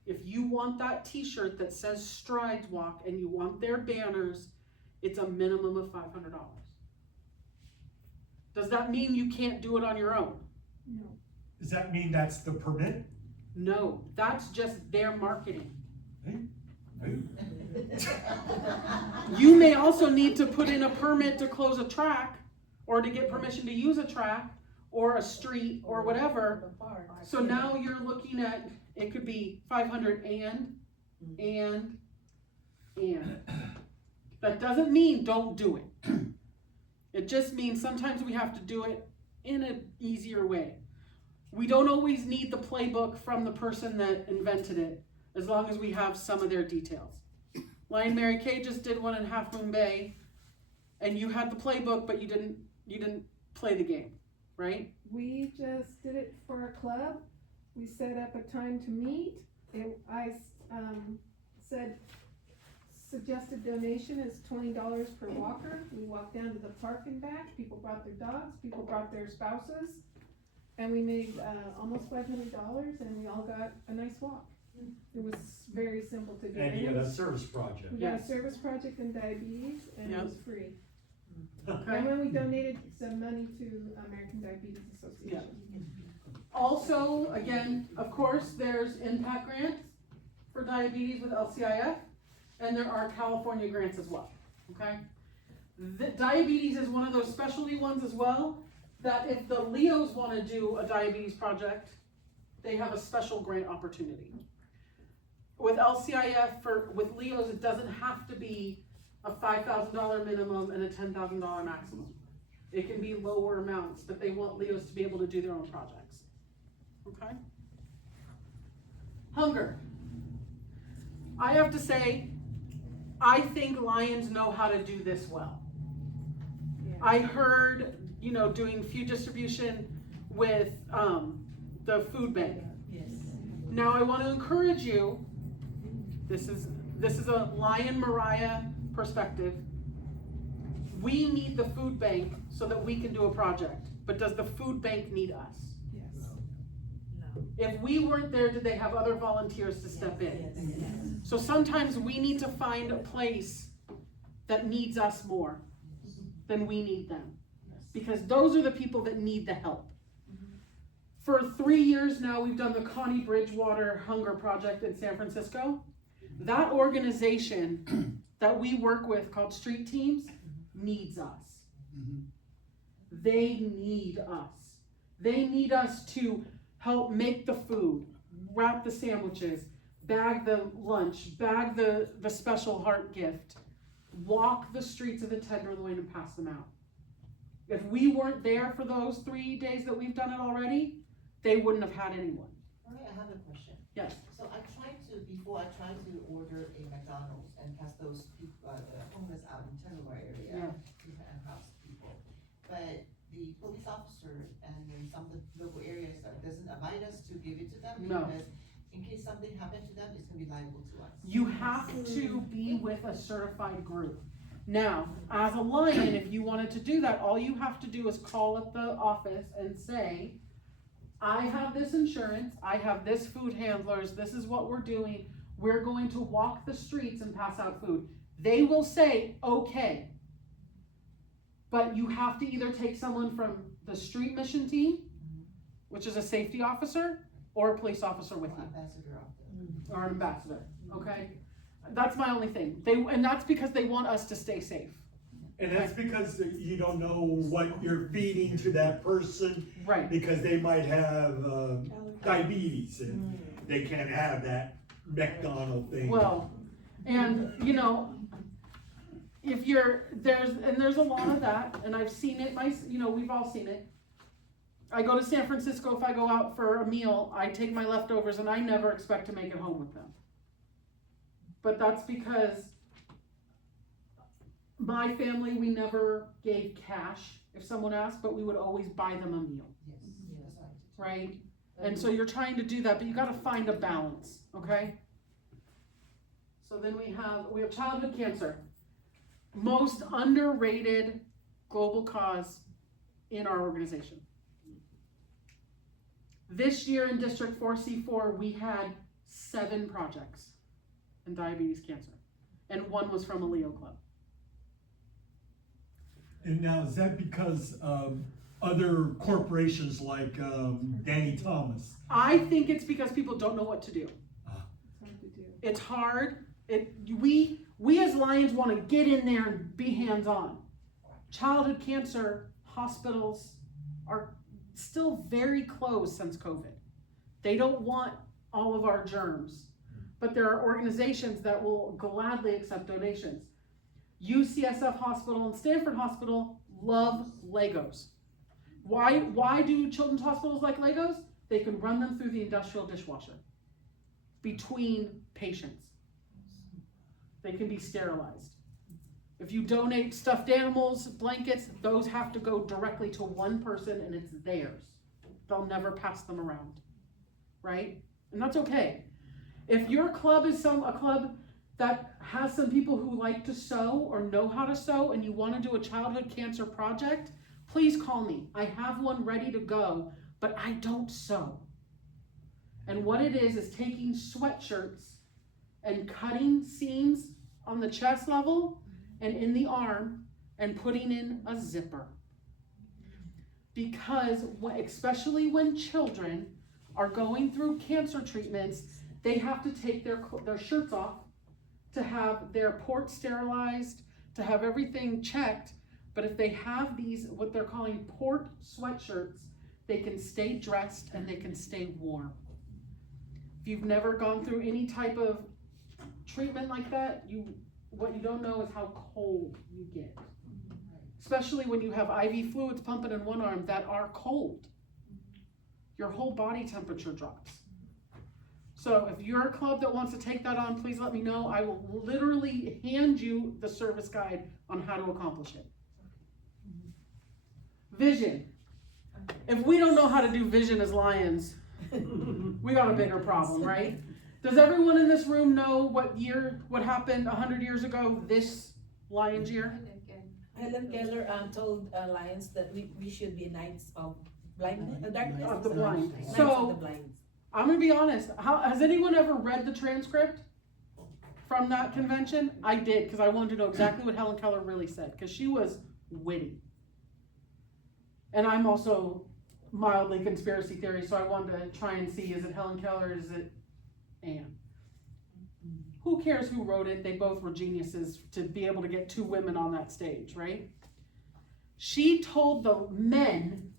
If you want that t-shirt that says strides walk and you want their banners, it's a minimum of $500. Does that mean you can't do it on your own? No. Does that mean that's the permit? No, that's just their marketing. You may also need to put in a permit to close a track or to get permission to use a track or a street or whatever. So now you're looking at, it could be 500 and. That doesn't mean don't do it. It just means sometimes we have to do it in an easier way. We don't always need the playbook from the person that invented it, as long as we have some of their details. Lion Mary Kay just did one in Half Moon Bay, and you had the playbook, but you didn't play the game, right? We just did it for our club. We set up a time to meet. I suggested donation is $20 per walker. We walked down to the park and back. People brought their dogs, people brought their spouses, and we made almost $500, and we all got a nice walk. It was very simple to do. And you got a service project. We got a service project in diabetes, and it was free. Okay. And when we donated some money to American Diabetes Association. Also, again, of course, there's impact grants for diabetes with LCIF, and there are California grants as well, okay? Diabetes is one of those specialty ones as well, that if the Leos want to do a diabetes project, they have a special grant opportunity. With LCIF, with Leos, it doesn't have to be a $5,000 minimum and a $10,000 maximum. It can be lower amounts, but they want Leos to be able to do their own projects. Okay? Hunger. I have to say, I think Lions know how to do this well. Yeah. I heard, doing food distribution with the food bank. Yes. Now I want to encourage you, this is a Lion Mariah perspective. We need the food bank so that we can do a project, but does the food bank need us? Yes. If we weren't there, did they have other volunteers to step in? Yes. So sometimes we need to find a place that needs us more than we need them, because those are the people that need the help. For 3 years now, we've done the Connie Bridgewater Hunger Project in San Francisco. That organization that we work with, called Street Teams, needs us. They need us. They need us to help make the food, wrap the sandwiches, bag the lunch, bag the special heart gift, walk the streets of the Tenderloin and pass them out. If we weren't there for those 3 days that we've done it already, they wouldn't have had anyone. All right, I have a question. Yes. So before I tried to order a McDonald's and pass those people, the homeless out in Tenderloin area, and house people. But the police officer and in some of the local areas doesn't invite us to give it to them No. because in case something happened to them, it's gonna be liable to us. You have to be with a certified group. Now, as a Lion, if you wanted to do that, all you have to do is call up the office and say, I have this insurance, I have this food handlers, this is what we're doing, we're going to walk the streets and pass out food. They will say, okay. But you have to either take someone from the street mission team, which is a safety officer, or a police officer with you. Ambassador out there. Or an ambassador, okay? That's my only thing. And that's because they want us to stay safe. And that's because you don't know what you're feeding to that person, Right. because they might have diabetes and they can't have that McDonald thing. Well, and if there's a lot of that, and I've seen it, we've all seen it. I go to San Francisco, if I go out for a meal, I take my leftovers and I never expect to make it home with them. But that's because my family, we never gave cash if someone asked, but we would always buy them a meal, Yes, that's what I did. right? And so you're trying to do that, but you gotta find a balance, okay? So then we have childhood cancer. Most underrated global cause in our organization. This year in District 4C4, we had 7 projects in diabetes cancer, and 1 was from a Leo Club. And now, is that because of other corporations like Danny Thomas? I think it's because people don't know what to do. It's hard to do. It's hard. We as Lions want to get in there and be hands-on. Childhood cancer hospitals are still very closed since COVID. They don't want all of our germs, but there are organizations that will gladly accept donations. UCSF Hospital and Stanford Hospital love Legos. Why do children's hospitals like Legos? They can run them through the industrial dishwasher between patients. They can be sterilized. If you donate stuffed animals, blankets, those have to go directly to one person and it's theirs. They'll never pass them around, right? And that's okay. If your club is a club that has some people who like to sew or know how to sew and you want to do a childhood cancer project, please call me. I have one ready to go, but I don't sew. And what it is taking sweatshirts and cutting seams on the chest level and in the arm and putting in a zipper. Because especially when children are going through cancer treatments, they have to take their shirts off to have their port sterilized, to have everything checked. But if they have these, what they're calling port sweatshirts, they can stay dressed and they can stay warm. If you've never gone through any type of treatment like that, what you don't know is how cold you get. Especially when you have IV fluids pumping in one arm that are cold. Your whole body temperature drops. So if you're a club that wants to take that on, please let me know. I will literally hand you the service guide on how to accomplish it. Vision. If we don't know how to do vision as Lions, we got a bigger problem, right? Does everyone in this room know what happened 100 years ago, this Lions year? Helen Keller told Lions that we should be knights of blindness, darkness. Of the blind. Knights of So, the blind. I'm gonna be honest, has anyone ever read the transcript from that convention? I did, because I wanted to know exactly what Helen Keller really said, because she was witty. And I'm also mildly conspiracy theory, so I wanted to try and see, is it Helen Keller, is it Anne? Who cares who wrote it? They both were geniuses to be able to get 2 women on that stage, right? She told the men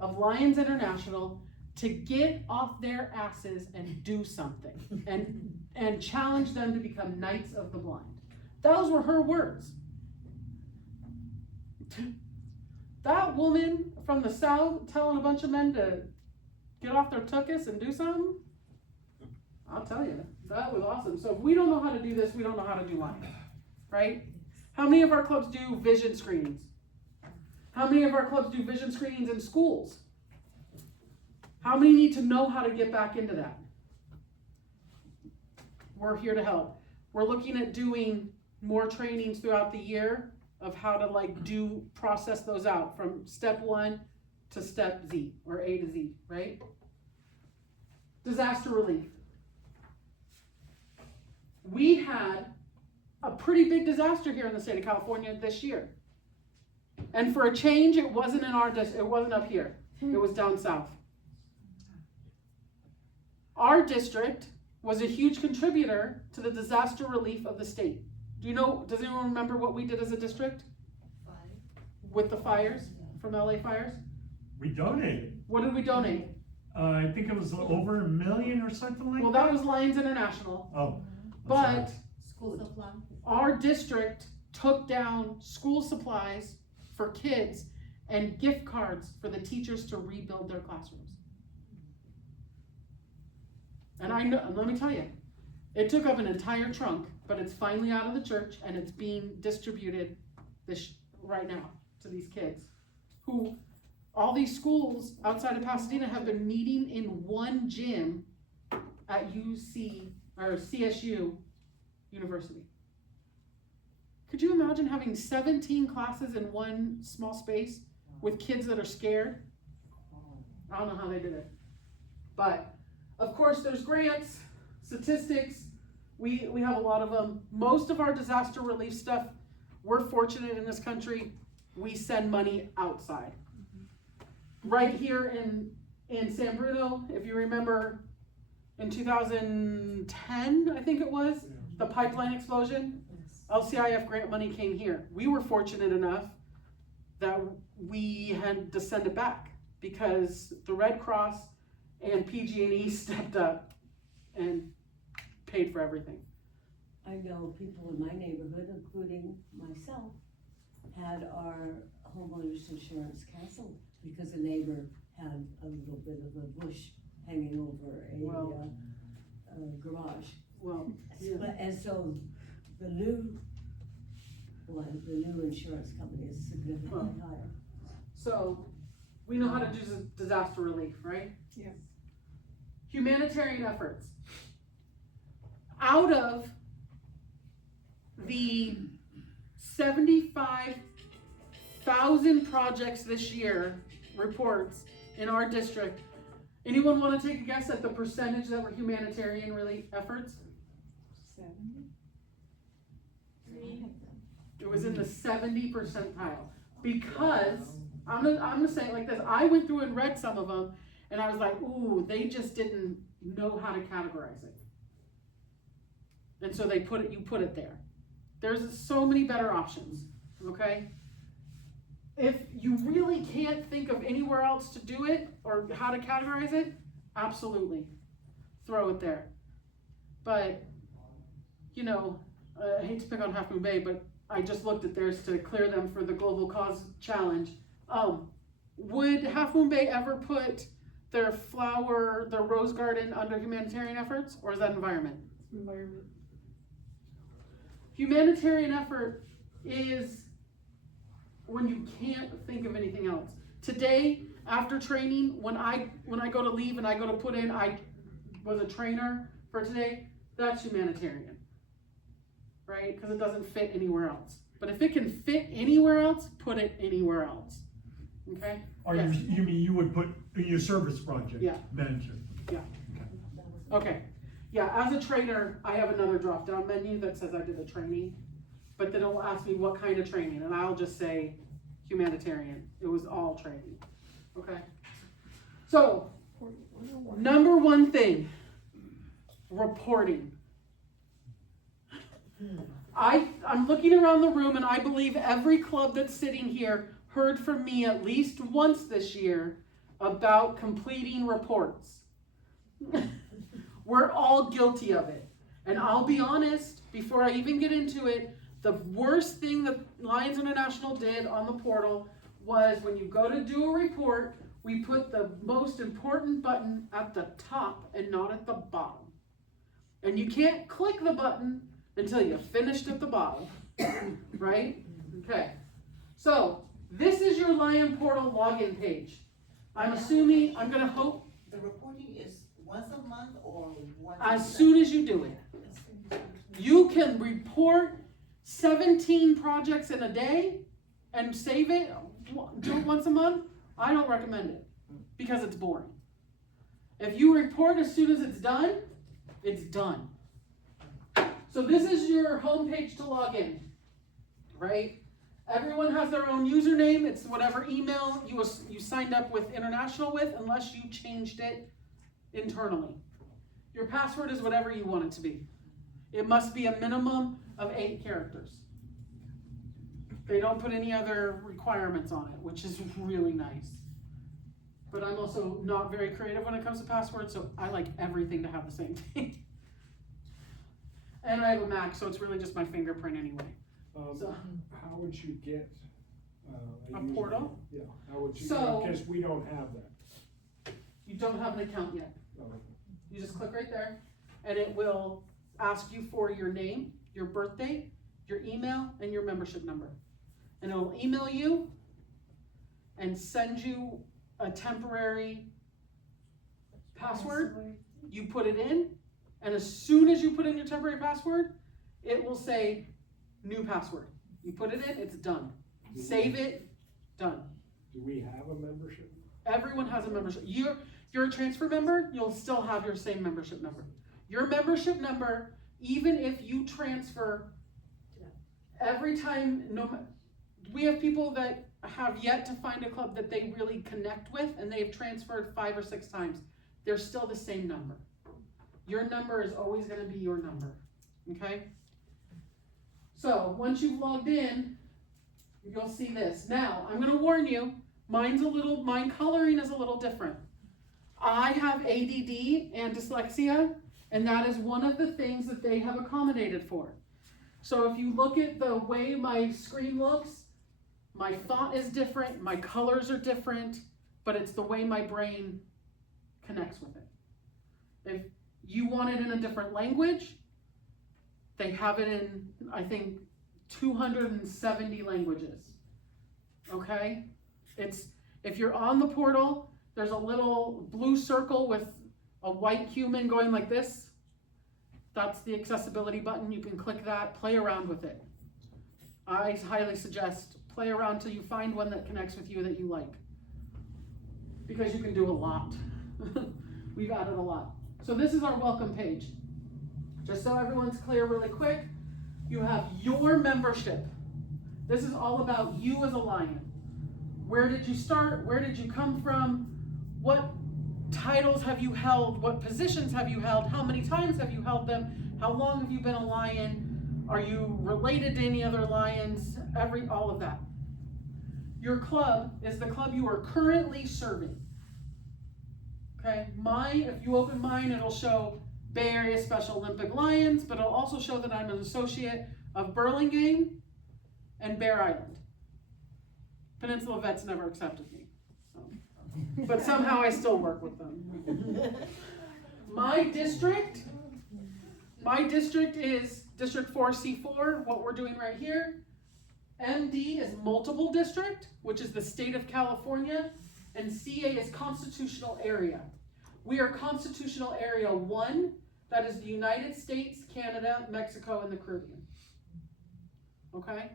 of Lions International to get off their asses and do something and challenge them to become knights of the blind. Those were her words. That woman from the South telling a bunch of men to get off their tuchus and do something, I'll tell you, that was awesome. So if we don't know how to do this, we don't know how to do Lions, right? How many of our clubs do vision screenings? How many of our clubs do vision screenings in schools? How many need to know how to get back into that? We're here to help. We're looking at doing more trainings throughout the year of how to process those out from step 1 to step Z, or A to Z, right? Disaster relief. We had a pretty big disaster here in the state of California this year. And for a change, it wasn't in our district, it wasn't up here. It was down south. Our district was a huge contributor to the disaster relief of the state. Does anyone remember what we did as a district? With the fires, from LA fires? We donated. What did we donate? I think it was over $1 million or something like that. Well, that was Lions International. Oh. But School supply. our district took down school supplies for kids and gift cards for the teachers to rebuild their classrooms. And I know, let me tell you, it took up an entire trunk, but it's finally out of the church and it's being distributed right now to these kids who, all these schools outside of Pasadena have been meeting in one gym at UC or CSU University. Could you imagine having 17 classes in one small space with kids that are scared? I don't know how they did it. But, of course, there's grants, statistics. We have a lot of them. Most of our disaster relief stuff, we're fortunate in this country, we send money outside. Right here in San Bruno, if you remember, in 2010, I think it was, the pipeline explosion, LCIF grant money came here. We were fortunate enough that we had to send it back because the Red Cross and PG&E stepped up and paid for everything. I know people in my neighborhood, including myself, had our homeowners insurance canceled because a neighbor had a little bit of a bush hanging over a garage. Well, yeah. And so the new insurance company is significantly higher. So we know how to do disaster relief, right? Yes. Humanitarian efforts. Out of the 75,000 projects this year, reports in our district, anyone want to take a guess at the percentage that were humanitarian relief efforts? 70? It was in the 70 percentile. Because, I'm gonna say it like this, I went through and read some of them, and I was like, ooh, they just didn't know how to categorize it. And so you put it there. There's so many better options, okay? If you really can't think of anywhere else to do it, or how to categorize it, absolutely, throw it there. But, I hate to pick on Half Moon Bay, but I just looked at theirs to clear them for the Global Cause Challenge. Would Half Moon Bay ever put their rose garden under humanitarian efforts, or is that environment? Environment. Humanitarian effort is when you can't think of anything else. Today, after training, when I go to leave and I go to put in, I was a trainer for today, that's humanitarian. Right? Because it doesn't fit anywhere else. But if it can fit anywhere else, put it anywhere else. Okay? Or Yes. you mean you would put in your service project? Yeah. Manager? Yeah. Okay. Yeah, as a trainer, I have another drop-down menu that says I did a training, but then it'll ask me what kind of training, and I'll just say humanitarian. It was all training. Okay? So, number one thing, reporting. I'm looking around the room, and I believe every club that's sitting here heard from me at least once this year about completing reports. We're all guilty of it. And I'll be honest, before I even get into it, the worst thing that Lions International did on the portal was when you go to do a report, we put the most important button at the top and not at the bottom. And you can't click the button until you've finished at the bottom, right? Okay. So, this is your Lion Portal login page. I'm gonna hope. The reporting is once a month or once? As soon as you do it. You can report 17 projects in a day and save it, do it once a month. I don't recommend it because it's boring. If you report as soon as it's done, it's done. So this is your home page to log in, right? Everyone has their own username. It's whatever email you signed up with International with, unless you changed it internally. Your password is whatever you want it to be. It must be a minimum of 8 characters. They don't put any other requirements on it, which is really nice. But I'm also not very creative when it comes to passwords, so I like everything to have the same thing. And I have a Mac, so it's really just my fingerprint anyway. How would you get I A usually- portal? Yeah, I would, So- because we don't have that. You don't have an account yet. No. You just click right there, and it will ask you for your name, your birth date, your email, and your membership number. And it'll email you and send you a temporary password. You put it in, and as soon as you put in your temporary password, it will say new password. You put it in, it's done. Save it, done. Do we have a membership? Everyone has a membership. You're a transfer member, you'll still have your same membership number. Your membership number, even if you transfer, every time, we have people that have yet to find a club that they really connect with, and they've transferred 5 or 6 times. They're still the same number. Your number is always gonna be your number, okay? So, once you've logged in, you'll see this. Now, I'm gonna warn you, mine coloring is a little different. I have ADD and dyslexia, and that is one of the things that they have accommodated for. So if you look at the way my screen looks, my font is different, my colors are different, but it's the way my brain connects with it. If you want it in a different language, they have it in, I think, 270 languages. Okay? If you're on the portal, there's a little blue circle with a white human going like this. That's the accessibility button. You can click that, play around with it. I highly suggest play around till you find one that connects with you that you like. Because you can do a lot. We've added a lot. So this is our welcome page. Just so everyone's clear really quick, you have your membership. This is all about you as a Lion. Where did you start? Where did you come from? What titles have you held? What positions have you held? How many times have you held them? How long have you been a Lion? Are you related to any other Lions? All of that. Your club is the club you are currently serving. Okay, if you open mine, it'll show Bay Area Special Olympic Lions, but it'll also show that I'm an associate of Burlingame and Bear Island. Peninsula Vets never accepted me, so. But somehow I still work with them. My district is District 4C4, what we're doing right here. MD is multiple district, which is the state of California, and CA is constitutional area. We are constitutional area 1, that is the United States, Canada, Mexico, and the Caribbean. Okay?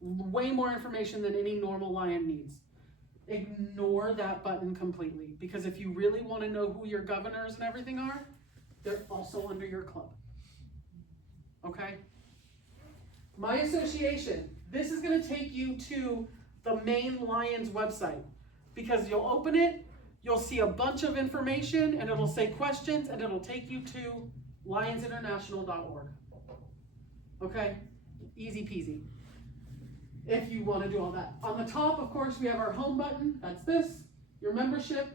Way more information than any normal Lion needs. Ignore that button completely, because if you really want to know who your governors and everything are, they're also under your club. Okay? My association, this is going to take you to the main Lions website, because you'll open it, you'll see a bunch of information, and it'll say questions, and it'll take you to lionsinternational.org. Okay? Easy peasy. If you want to do all that. On the top, of course, we have our home button. That's this. Your membership,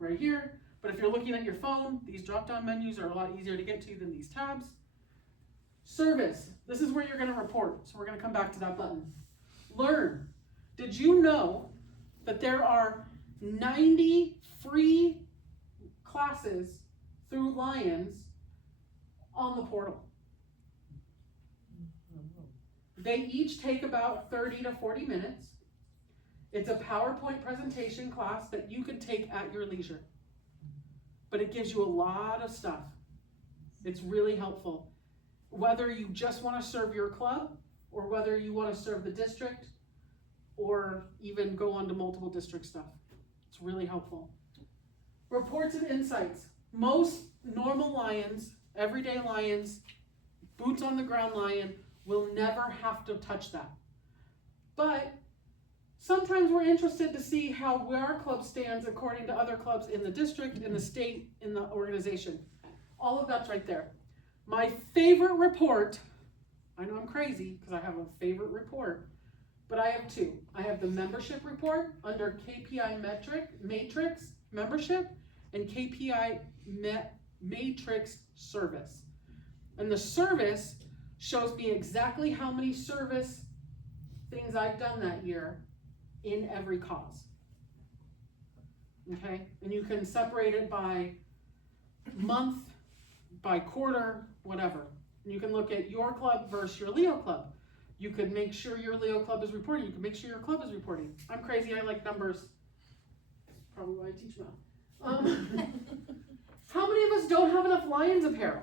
right here. But if you're looking at your phone, these drop-down menus are a lot easier to get to than these tabs. Service. This is where you're going to report. So we're going to come back to that button. Learn. Did you know that there are 90 free classes through Lions on the portal? They each take about 30 to 40 minutes. It's a PowerPoint presentation class that you can take at your leisure. But it gives you a lot of stuff. It's really helpful. Whether you just want to serve your club, or whether you want to serve the district, or even go on to multiple district stuff. It's really helpful. Reports and insights. Most normal Lions, everyday Lions, boots on the ground Lion, will never have to touch that. But sometimes we're interested to see where our club stands according to other clubs in the district, in the state, in the organization. All of that's right there. My favorite report, I know I'm crazy because I have a favorite report, but I have 2. I have the membership report under KPI matrix membership and KPI matrix service. And the service shows me exactly how many service things I've done that year in every cause. Okay, and you can separate it by month, by quarter, whatever. And you can look at your club versus your Leo club. You could make sure your Leo club is reporting. You can make sure your club is reporting. I'm crazy, I like numbers. Probably why I teach math. How many of us don't have enough Lions apparel?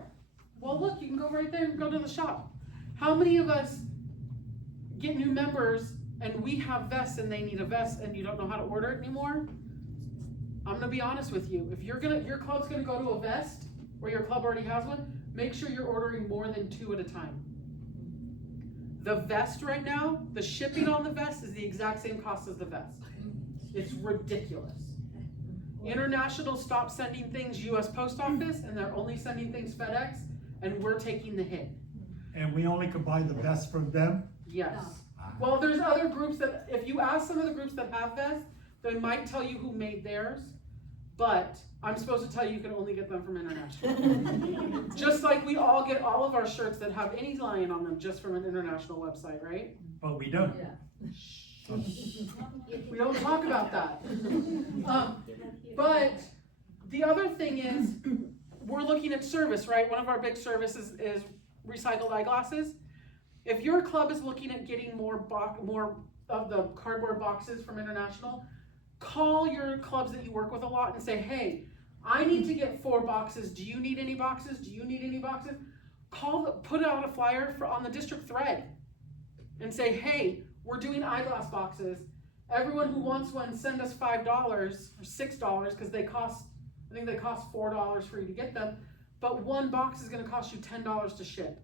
Well, look, you can go right there and go to the shop. How many of us get new members and we have vests and they need a vest and you don't know how to order it anymore? I'm gonna be honest with you. If your club's gonna go to a vest or your club already has one, make sure you're ordering more than 2 at a time. The vest right now, the shipping on the vest is the exact same cost as the vest. It's ridiculous. International stopped sending things US Post Office and they're only sending things FedEx, and we're taking the hit. And we only could buy the best from them? Yes. Well, there's other groups that, if you ask some of the groups that have vests, they might tell you who made theirs, but I'm supposed to tell you can only get them from International. Just like we all get all of our shirts that have any lion on them just from an international website, right? But we don't. We don't talk about that. But the other thing is, we're looking at service, right? One of our big services is recycled eyeglasses. If your club is looking at getting more of the cardboard boxes from International, call your clubs that you work with a lot and say, hey, I need to get 4 boxes. Do you need any boxes? Do you need any boxes? Put out a flyer on the district thread and say, hey, we're doing eyeglass boxes. Everyone who wants one, send us $5 or $6 because I think they cost $4 for you to get them. But 1 box is gonna cost you $10 to ship.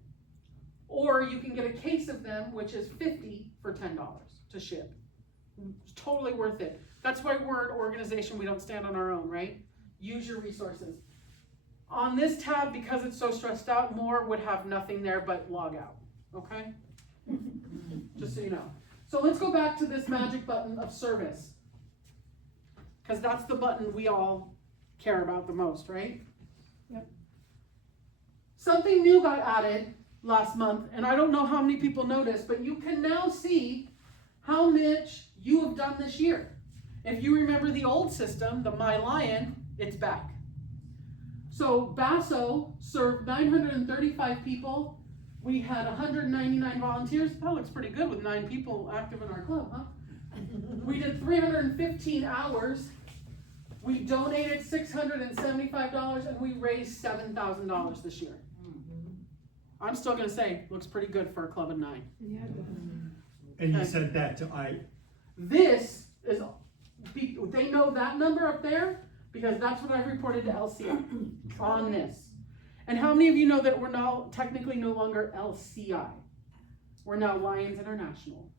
Or you can get a case of them, which is $50 for $10 to ship. It's totally worth it. That's why we're an organization, we don't stand on our own, right? Use your resources. On this tab, because it's so stressed out, more would have nothing there but log out, okay? Just so you know. So let's go back to this magic button of service. Because that's the button we all care about the most, right? Yep. Something new got added last month, and I don't know how many people noticed, but you can now see how much you have done this year. If you remember the old system, the My Lion, it's back. So Basso served 935 people. We had 199 volunteers. That looks pretty good with 9 people active in our club, huh? We did 315 hours. We donated $675 and we raised $7,000 this year. I'm still gonna say, looks pretty good for a club of 9. Yeah, it does. And you said that to This is, they know that number up there because that's what I've reported to LCI on this. And how many of you know that we're now technically no longer LCI? We're now Lions International.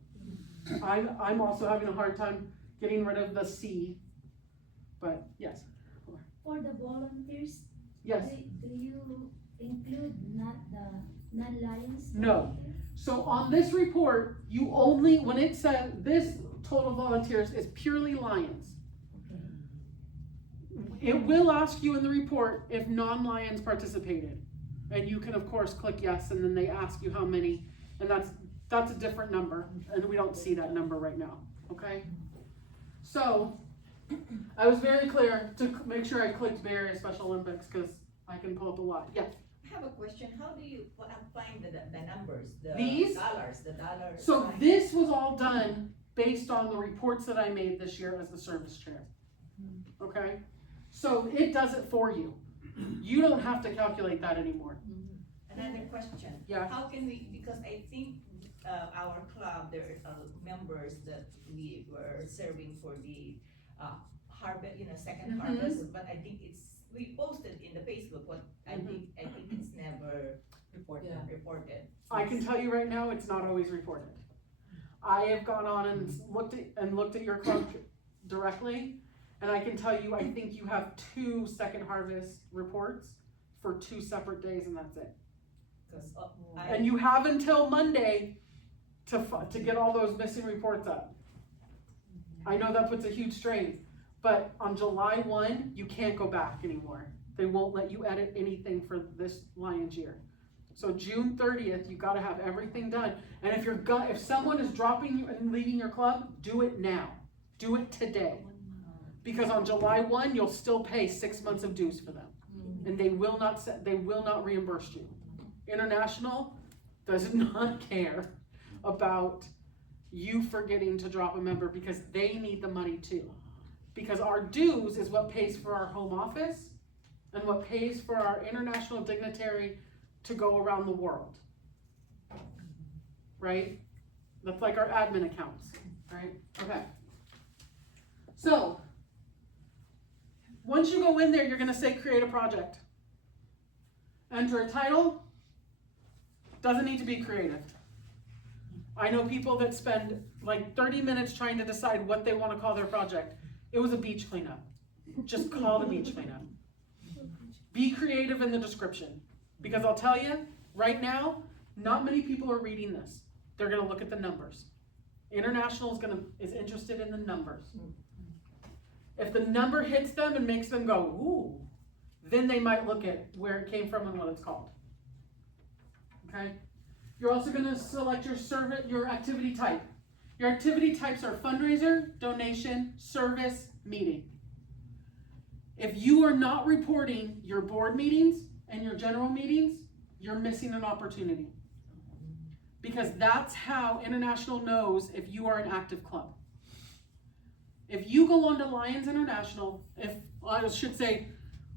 I'm also having a hard time getting rid of the C, but yes. For the volunteers, Yes. do you include not the non-Lions? No. volunteers? So on this report, you only, when it says this total volunteers is purely Lions. It will ask you in the report if non-Lions participated. And you can of course click yes, and then they ask you how many, and that's a different number, and we don't see that number right now, okay? So, I was very clear to make sure I clicked Bay Area Special Olympics, because I can pull up a lot, yes. I have a question. How do you find the numbers, the These? the dollars? So this was all done based on the reports that I made this year as the service chair, okay? So it does it for you. You don't have to calculate that anymore. Another question. Yeah. How can we, because I think our club, there are members that we were serving for the harvest, second harvest, but I think we posted in the Facebook, but I think it's never reported. I can tell you right now, it's not always reported. I have gone on and looked at your club directly, and I can tell you, I think you have 2 second harvest reports for 2 separate days, and that's it. And you have until Monday to get all those missing reports up. I know that puts a huge strain, but on July 1, you can't go back anymore. They won't let you edit anything for this Lions year. So June 30th, you gotta have everything done. And if someone is dropping you and leaving your club, do it now. Do it today. Because on July 1, you'll still pay 6 months of dues for them. And they will not reimburse you. International does not care about you forgetting to drop a member because they need the money too. Because our dues is what pays for our home office and what pays for our international dignitary to go around the world. Right? That's like our admin accounts, right? Okay. So, once you go in there, you're gonna say create a project. Enter a title. Doesn't need to be creative. I know people that spend like 30 minutes trying to decide what they want to call their project. It was a beach cleanup. Just call it a beach cleanup. Be creative in the description. Because I'll tell you, right now, not many people are reading this. They're gonna look at the numbers. International is interested in the numbers. If the number hits them and makes them go, ooh, then they might look at where it came from and what it's called. Okay? You're also going to select your activity type. Your activity types are fundraiser, donation, service, meeting. If you are not reporting your board meetings and your general meetings, you're missing an opportunity. Because that's how International knows if you are an active club. If you go on to Lions International, I should say,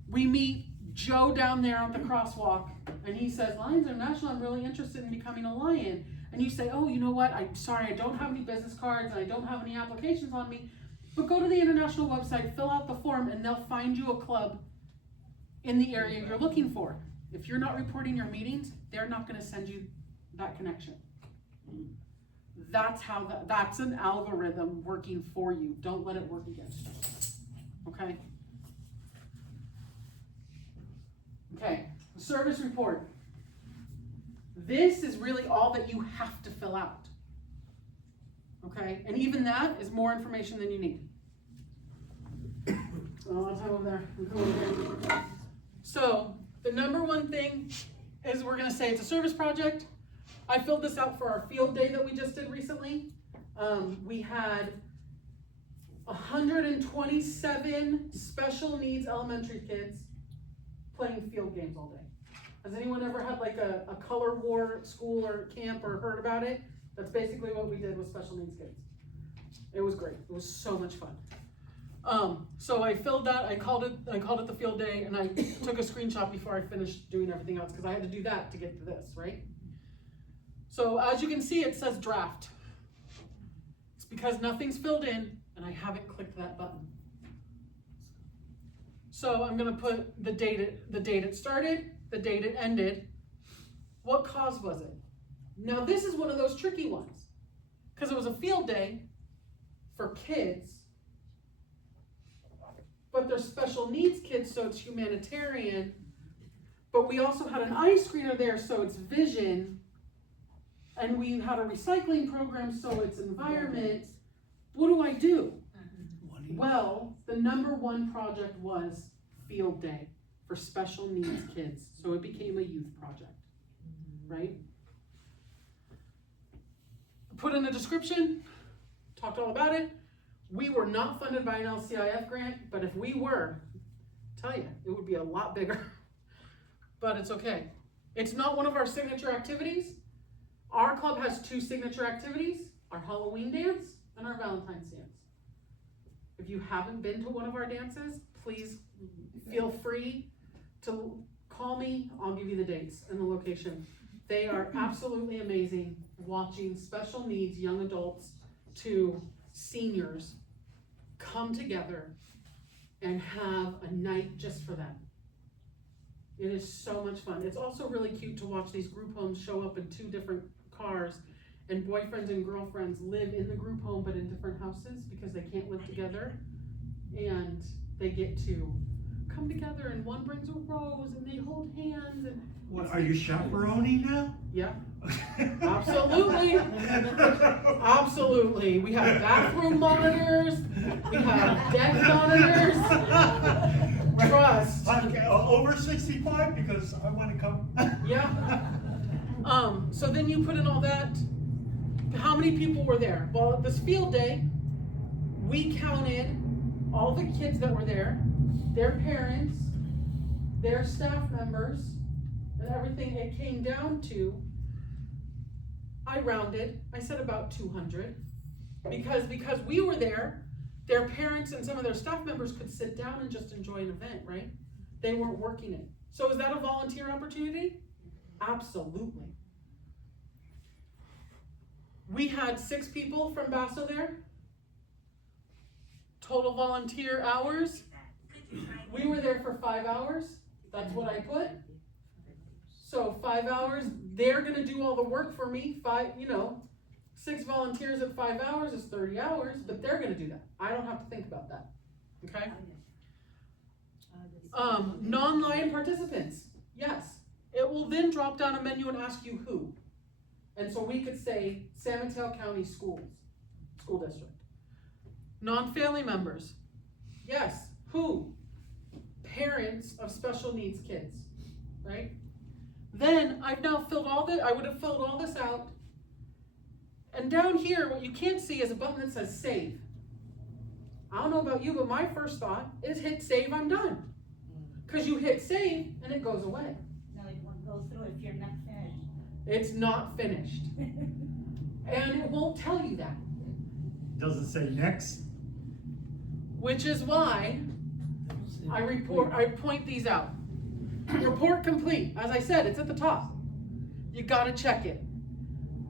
we meet Joe down there at the crosswalk, and he says, Lions International, I'm really interested in becoming a Lion. And you say, oh, you know what, I'm sorry, I don't have any business cards, and I don't have any applications on me, but go to the International website, fill out the form, and they'll find you a club in the area you're looking for. If you're not reporting your meetings, they're not gonna send you that connection. That's an algorithm working for you. Don't let it work against you. Okay? Okay, service report. This is really all that you have to fill out. Okay, and even that is more information than you need. Oh, I'll over there. So, the number one thing is we're gonna say it's a service project. I filled this out for our field day that we just did recently. We had 127 special needs elementary kids playing field games all day. Has anyone ever had like a color war at school or camp or heard about it? That's basically what we did with special needs kids. It was great. It was so much fun. So I filled that, I called it the field day, and I took a screenshot before I finished doing everything else because I had to do that to get to this, right? So as you can see, it says draft. It's because nothing's filled in and I haven't clicked that button. So I'm gonna put the date it started, the date it ended. What cause was it? Now this is one of those tricky ones because it was a field day for kids, but they're special needs kids, so it's humanitarian. But we also had an eye screener there, so it's vision. And we had a recycling program, so it's environment. What do I do? Well, the number one project was field day for special needs kids. So it became a youth project, right? Put in a description, talked all about it. We were not funded by an LCIF grant, but if we were, I'll tell you, it would be a lot bigger. But it's okay. It's not one of our signature activities. Our club has two signature activities, our Halloween dance and our Valentine's dance. If you haven't been to one of our dances, please feel free to call me. I'll give you the dates and the location. They are absolutely amazing, watching special needs young adults to seniors come together and have a night just for them. It is so much fun. It's also really cute to watch these group homes show up in 2 different cars, and boyfriends and girlfriends live in the group home but in different houses because they can't live together, and they get to come together, and one brings a rose and they hold hands. And what, are you chaperoning now? Yeah. Absolutely. Absolutely. We have bathroom monitors, we have deck monitors. Trust. Okay, over 65 because I want to come. Yeah. So then you put in all that. How many people were there? Well, at this field day, we counted all the kids that were there, their parents, their staff members, and everything. It came down to, I rounded, I said about 200, because we were there, their parents and some of their staff members could sit down and just enjoy an event, right? They weren't working it. So is that a volunteer opportunity? Absolutely. We had 6 people from Basso there. Total volunteer hours. We were there for 5 hours. That's what I put. So 5 hours, they're gonna do all the work for me. 6 volunteers at 5 hours is 30 hours, but they're gonna do that. I don't have to think about that, okay? Non-Lion participants, yes. It will then drop down a menu and ask you who. And so we could say San Mateo County School District. Non-family members, yes, who? Parents of special needs kids, right? Then I've now I would have filled all this out. And down here, what you can't see is a button that says save. I don't know about you, but my first thought is hit save, I'm done. Because you hit save and it goes away. No, it won't go through if you're not finished. It's not finished. And it won't tell you that. Doesn't say next. Which is why I point these out. Report complete. As I said, it's at the top. You gotta check it.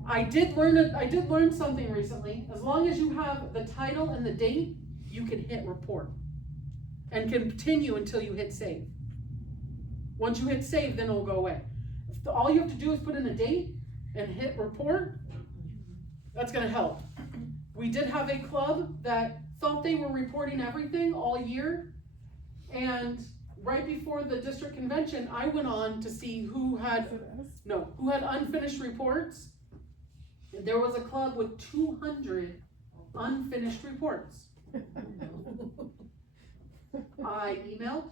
I did learn something recently. As long as you have the title and the date, you can hit report. And continue until you hit save. Once you hit save, then it'll go away. All you have to do is put in a date and hit report. That's gonna help. We did have a club that thought they were reporting everything all year, and right before the district convention, I went on to see who had unfinished reports. There was a club with 200 unfinished reports. I emailed,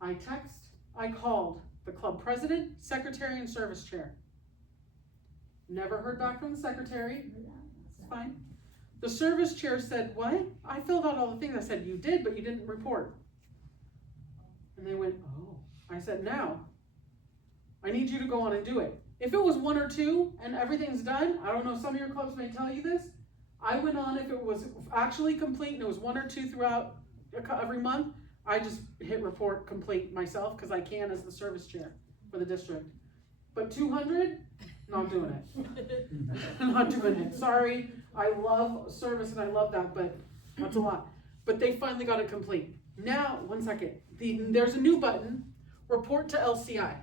I texted, I called the club president, secretary, and service chair. Never heard back from the secretary. It's fine. The service chair said, what? I filled out all the things. I said, you did, but you didn't report. And they went, oh. I said, now, I need you to go on and do it. If it was 1 or 2 and everything's done, I don't know, some of your clubs may tell you this. I went on, if it was actually complete and it was 1 or 2 throughout every month, I just hit report complete myself because I can as the service chair for the district. But 200, not doing it. Not doing it. Sorry, I love service and I love that, but that's a lot. But they finally got it complete. Now, 1 second. There's a new button, report to LCI.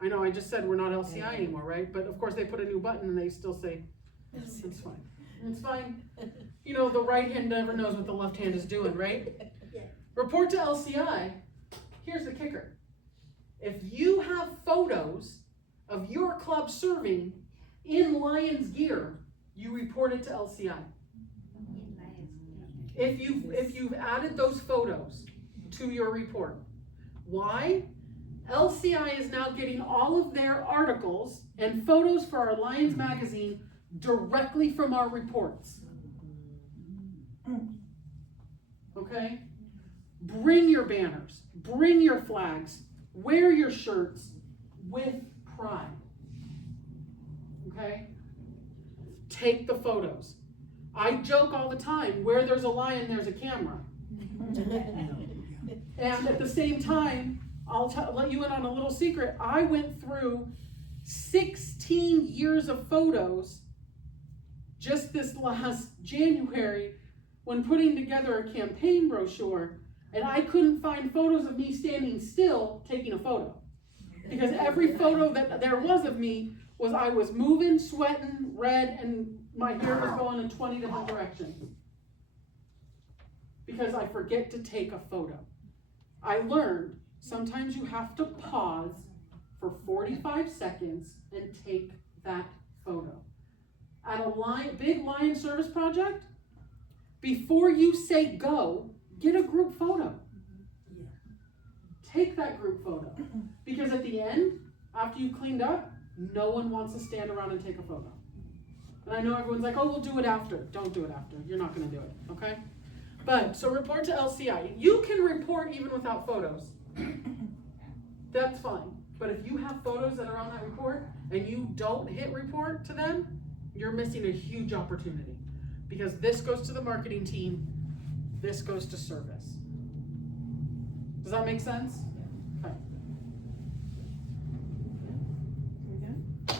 I know I just said we're not LCI anymore, right? But of course they put a new button and they still say, it's fine. It's fine. You know, the right hand never knows what the left hand is doing, right? Report to LCI. Here's the kicker. If you have photos of your club serving in Lions gear, you report it to LCI. If you've added those photos to your report. Why? LCI is now getting all of their articles and photos for our Lions magazine directly from our reports. Okay? Bring your banners, bring your flags, wear your shirts with pride. Okay? Take the photos. I joke all the time, where there's a lion, there's a camera. And at the same time, I'll let you in on a little secret. I went through 16 years of photos just this last January when putting together a campaign brochure, and I couldn't find photos of me standing still taking a photo. Because every photo that there was of me was I was moving, sweating, red, and my hair was going in 20 different directions. Because I forget to take a photo. I learned sometimes you have to pause for 45 seconds and take that photo. At a big Lion service project, before you say go, get a group photo. Take that group photo. Because at the end, after you've cleaned up, no one wants to stand around and take a photo. And I know everyone's like, oh, we'll do it after. Don't do it after. You're not going to do it, okay? But, so report to LCI. You can report even without photos. That's fine. But if you have photos that are on that report and you don't hit report to them, you're missing a huge opportunity. Because this goes to the marketing team, this goes to service. Does that make sense? Okay.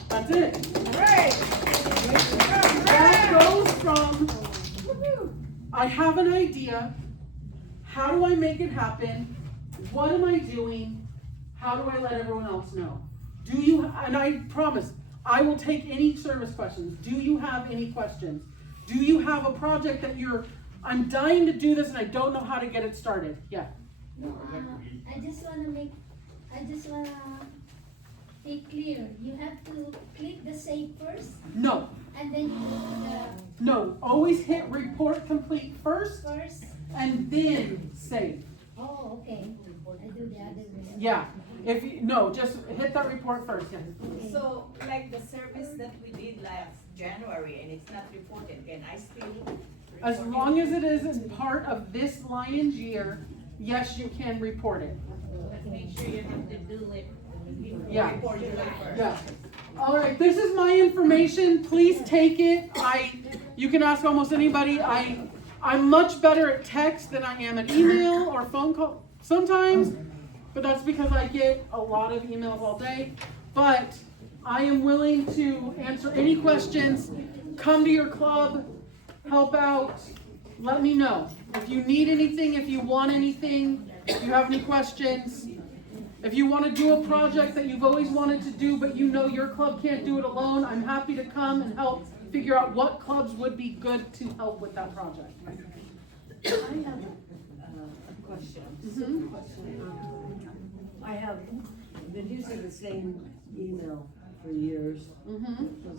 That's it. That goes from, I have an idea, how do I make it happen, what am I doing, how do I let everyone else know? Do you, and I promise, I will take any service questions. Do you have any questions? Do you have a project that I'm dying to do this and I don't know how to get it started? Yeah. No, I just wanna make clear, you have to click the save first, No, and then you go to no, always hit report complete first the first. and then save. Oh, okay, I do the other way. Yeah, no, just hit that report first, yeah. Okay. So, like the service that we did last January and it's not reported, can I still? As report long as it isn't part of this Lions year, yes, you can report it. But make sure you have to do it. Yeah. Report July first. Yeah. All right, this is my information. Please take it. You can ask almost anybody. I'm much better at text than I am at email or phone call sometimes, but that's because I get a lot of emails all day. But I am willing to answer any questions. Come to your club, help out, let me know. If you need anything, if you want anything, if you have any questions, if you want to do a project that you've always wanted to do, but you know your club can't do it alone, I'm happy to come and help figure out what clubs would be good to help with that project. I have a question. Mhm. I have been using the same email for years. Mhm. It was